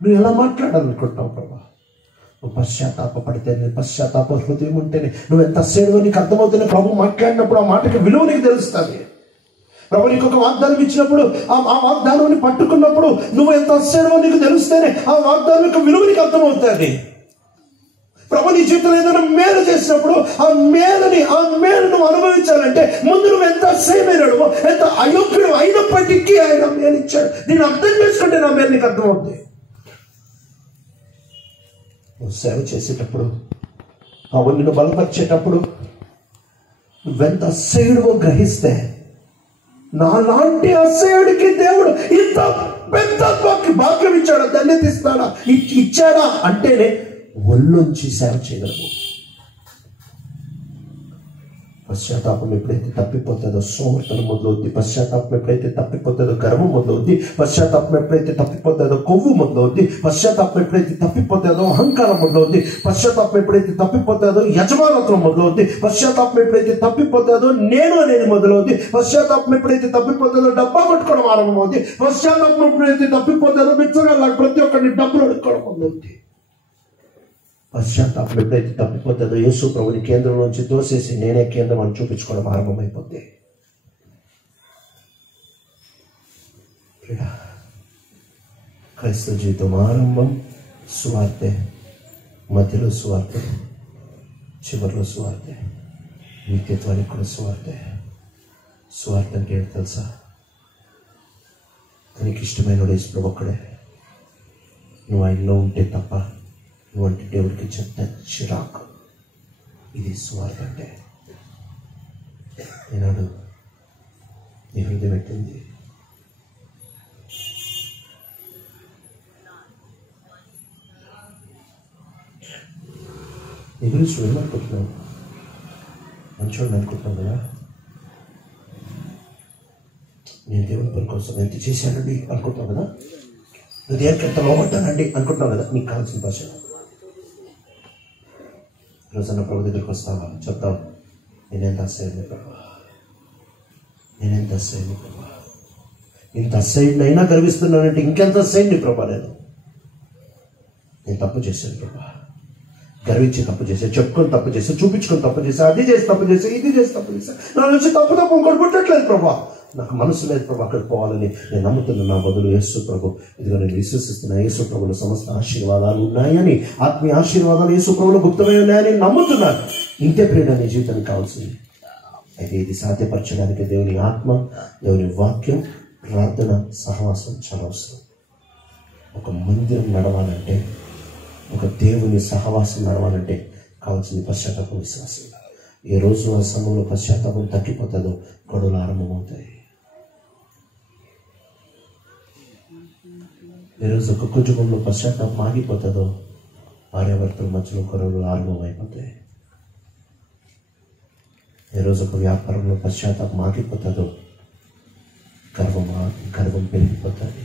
నువ్వు ఎలా మాట్లాడాలనుకుంటున్నావు ప్రభా? నువ్వు పశ్చాత్తాపడితేనే, పశ్చాత్తాప హృదయం ఉంటేనే, నువ్వు ఎంత సేడుగా నీకు అర్థమవుతేనే ప్రభు మాట్లాడినప్పుడు ఆ మాటకి విలువ నీకు తెలుస్తుంది. ప్రభు నీకు ఒక వాగ్దానం ఇచ్చినప్పుడు ఆ వాగ్దానాన్ని పట్టుకున్నప్పుడు నువ్వు ఎంత అస్సేడో నీకు తెలుస్తేనే ఆ వాగ్దానం యొక్క విలువ నీకు అర్థమవుతుంది. ప్రభు నీ జీవితంలో ఏదైనా మేలు చేసినప్పుడు ఆ మేలు నువ్వు అనుభవించాలంటే ముందు నువ్వు ఎంత అసహ్యమైనడు, ఎంత అయోగ్యుడు అయినప్పటికీ ఆయన మేలు ఇచ్చాడు. దీన్ని అర్థం చేసుకుంటే నా మేలు నీకు అర్థమవుతుంది. నువ్వు సేవ చేసేటప్పుడు, ప్రభు నిన్ను బలపరిచేటప్పుడు నువ్వెంత అసహ్యుడువో గ్రహిస్తే, నాలాంటి అసహ్యుడికి దేవుడు ఇంత పెద్ద భాగ్యం ఇచ్చాడా, ధన్యత ఇచ్చాడా అంటేనే ఒళ్ళొంచి సేవ చేయగలము. పశ్చాత్తాపం ఎప్పుడైతే తప్పిపోతుందో సోమర్తనం మొదలవుద్ది. పశ్చాత్తాపం ఎప్పుడైతే తప్పిపోతుందో గర్వం మొదలవుద్ది. పశ్చాత్తాపం ఎప్పుడైతే తప్పిపోతుందో కొవ్వు మొదలవుద్ది. పశ్చాత్తాపం ఎప్పుడైతే తప్పిపోతుందో అహంకారం మొదలవుద్ది. పశ్చాత్తాపం ఎప్పుడైతే తప్పిపోతుందో యజమానత్వం మొదలవుద్ది. పశ్చాత్తాపం ఎప్పుడైతే తప్పిపోతుందో నేను అనేది మొదలవుద్ది. పశ్చాత్తాపం ఎప్పుడైతే తప్పిపోతుందో డబ్బా కొట్టుకోవడం ఆరంభమవుద్ది. పశ్చాత్తాపం ఎప్పుడైతే తప్పిపోతుందో మిచ్చగా ప్రతి ఒక్కరిని డబ్బులు అడుక్కోవడం మొదలవుద్ది. పశ్చాత్తాపం ఎప్పుడైతే తప్పిపోతుందో యేసు ప్రభుని కేంద్రంలోంచి తోసేసి నేనే కేంద్రం అని చూపించుకోవడం ఆరంభమైపోద్ది. క్రైస్తవ జీవితం ఆరంభం సువార్తే, మధ్యలో సువార్తే, చివరిలో సువార్తే, నిత్యత్వానికి కూడా సువార్తే. సువార్త అంటే ఏంటి తెలుసా? తనకి ఇష్టమైన యేసు ప్రభు ఒక్కడే. నువ్వు ఆయనలో ఉంటే తప్ప నువ్వంటే దేవుడికి చెత్త చిరాకు. ఇది సువార్త అంటే. ఈనాడు నీ హృదయం పెట్టింది. నీ గురించి ఏమనుకుంటున్నావు? మంచోడిని అనుకుంటున్నావు కదా. నేను దేవుని పని కోసం ఎంత చేశానండి అనుకుంటున్నావు కదా. నువ్వు దేవునికి ఎంత లోపడ్డానండి అనుకుంటున్నావు కదా. నీకు కావాల్సిన భాష రోజన్న ప్రభు దగ్గరికి వస్తావా? చెప్తావు, నేనెంత అసహ్యుని ప్రభా, నేనెంత అసహ్యుని ప్రభా, ఇంత అసహ్యుడిని అయినా గర్విస్తున్నానంటే ఇంకెంత అసహ్యుని ప్రభా. నేను తప్పు చేశాను ప్రభా, గర్వించి తప్పు చేశాను, చెప్పుకొని తప్పు చేశాను, చూపించుకొని తప్పు చేశాను, అది చేసి తప్పు చేశాను, ఇది చేసి తప్పు చేశాను. నా నుంచి తప్పు ఇంకోటి పుట్టట్లేదు ప్రభా. నాకు మనసు లేదు ప్రభు అక్కడికి పోవాలని నేను నమ్ముతున్నా. నా బదులు యేసు ప్రభు, ఇదిగో నేను విశ్వసిస్తున్నా, యేసు ప్రభులో సమస్త ఆశీర్వాదాలు ఉన్నాయని, ఆత్మీయ ఆశీర్వాదాలు యేసు ప్రభులో గుప్తమై ఉన్నాయని నమ్ముతున్నాను. ఇంతే ప్రేరణ నీ జీవితానికి కావాల్సింది. అయితే ఇది సాధ్యపరచడానికి దేవుని ఆత్మ, దేవుని వాక్యం, ప్రార్థన, సహవాసం చాలా అవసరం. ఒక మందిరం నడవాలంటే, ఒక దేవుని సహవాసం నడవాలంటే కావాల్సింది పశ్చాత్తాపం, విశ్వాసం. ఏ రోజు ఆ సమయంలో పశ్చాత్తాపం తగ్గిపోతుందో గొడవలు ఆరంభమవుతాయి. ఏ రోజు ఒక కుటుంబంలో పశ్చాత్తాపం ఆగిపోతుందో భార్యాభర్తల మధ్యలో గొడవలు ఆరంభమైపోతాయి. ఏ రోజు ఒక వ్యాపారంలో పశ్చాత్తాపం ఆగిపోతుందో గర్వం పెరిగిపోతుంది.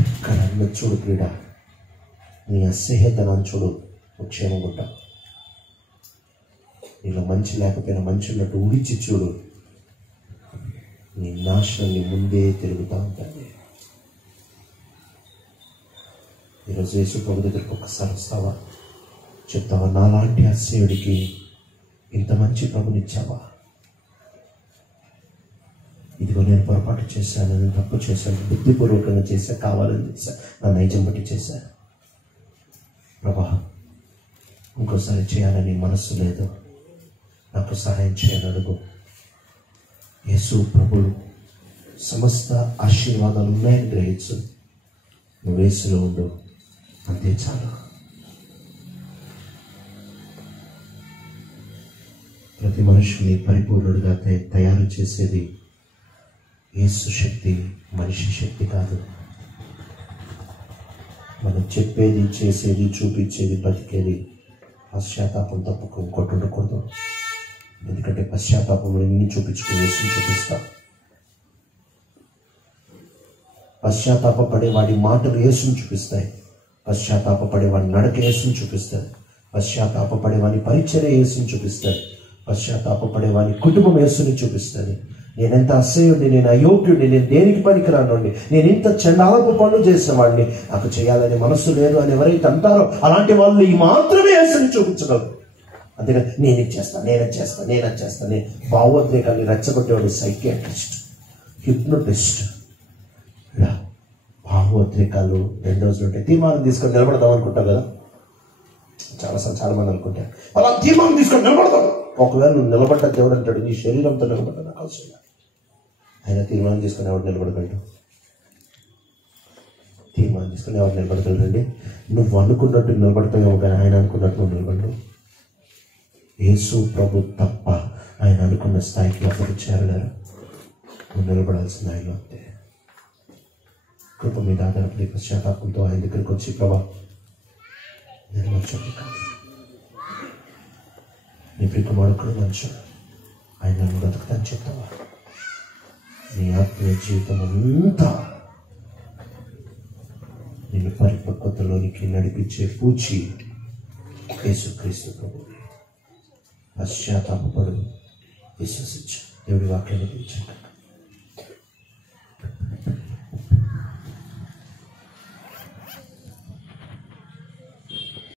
ఎక్కడన్నా చూడు క్రీడ, నీ అసహ్యతనాన్ని చూడు, క్షేమం ఉంటావు. నీలో మంచి లేకపోయినా మంచి ఉన్నట్టు ఊహించి చూడు, నీ నాశనం నీ ముందే తిరుగుతూ ఉంటుంది. ఈరోజు యేసు ప్రభు దగ్గరికి ఒక్కసారి వస్తావా? చెప్తావా, నాలాంటి అసహ్యుడికి ఇంత మంచి ప్రభునిచ్చావా? ఇదిగో నేను పొరపాటు చేశాను, నేను తప్పు చేశాను, బుద్ధిపూర్వకంగా చేశా, కావాలని చేశా, నా నైజం బట్టి చేశాను ప్రభా. ఇంకోసారి చేయాలని మనస్సు లేదు, నాకు సహాయం చేయాలని అడుగు. యేసు ప్రభులు సమస్త ఆశీర్వాదాలు ఉన్నాయని గ్రహించు. నువ్వు యేసులో ఉండు, అంతే చాలు. ప్రతి మనుషుని పరిపూర్ణుడిగా తయారు చేసేది యేసు శక్తి, మనిషి శక్తి కాదు. మనం చెప్పేది, చేసేది, చూపించేది, బతికేది పశ్చాత్తాపం తప్పక ఇంకోటి ఉండకూడదు. ఎందుకంటే పశ్చాత్తాపం ఎన్ని చూపించుకుని యేసుని చూపిస్తాం. పశ్చాత్తాపడే వాడి మాటలు యేసుని చూపిస్తాయి. పశ్చాత్తాపడే వాడి నడక యేసుని చూపిస్తాయి. పశ్చాత్తాపడే వాడి పరిచర్య యేసుని చూపిస్తాయి. పశ్చాత్తాపడే వాడి కుటుంబం యేసుని చూపిస్తుంది. నేనెంత అసహ్యుడిని, నేను అయోగ్యుడిని, నేను దేనికి పనికిరానండి, నేను ఇంత చండాలపు పనులు చేసేవాడిని, నాకు చేయాలని మనస్సు లేదు అని ఎవరైతే అంటారో అలాంటి వాళ్ళు ఈ మాత్రమే యేసుని చూపించగలరు. అంతేగా నేను చేస్తా. భావోద్రేకాన్ని రెచ్చగొట్టేవాడు సైకియాట్రిస్ట్, హిప్నోటిస్ట్. ఇలా భావోద్రేకాలు 2 రోజులు ఉంటాయి. తీర్మానం తీసుకొని నిలబడదాం అనుకుంటావు కదా, చాలా మంది అనుకుంటారు అలా తీర్మానం తీసుకొని నిలబడతాడు. ఒకవేళ నువ్వు నిలబడ్డ దేవుడు అంటాడు, నీ శరీరంతో నిలబడ్డా నాకు అవసరం. ఆయన తీర్మానం తీసుకుని ఎవరు నిలబడగలడు? తీర్మానం తీసుకుని ఎవరు నిలబడగలరండి? నువ్వు అనుకున్నట్టు నిలబడతావు కానీ ఆయన అనుకున్నట్టు నువ్వు నిలబడరు. యేసు ప్రభు తప్ప ఆయన అనుకున్న స్థాయికి ఎవరు చేరలేరు. నువ్వు నిలబడాల్సిన ఆయన అంతే. కృప మీద ఆధారపడి పశ్చాత్తాపంతో ఆయన దగ్గరికి వచ్చి, ప్రభా నిర్మర్చండి కాదు, నీ ప్రికుమారుడు మనుషుడు, ఆయన నన్ను బ్రతుకుతాను చెప్తావా? నీ ఆత్మీయ జీవితం అంతా నిన్ను పరిపక్వతలోనికి నడిపించే పూచి యేసుక్రీస్తు ప్రభు. పశ్చాత్తాపడు, విశ్వసించు. దేవుడి వాక్యాన్ని పిలిచాక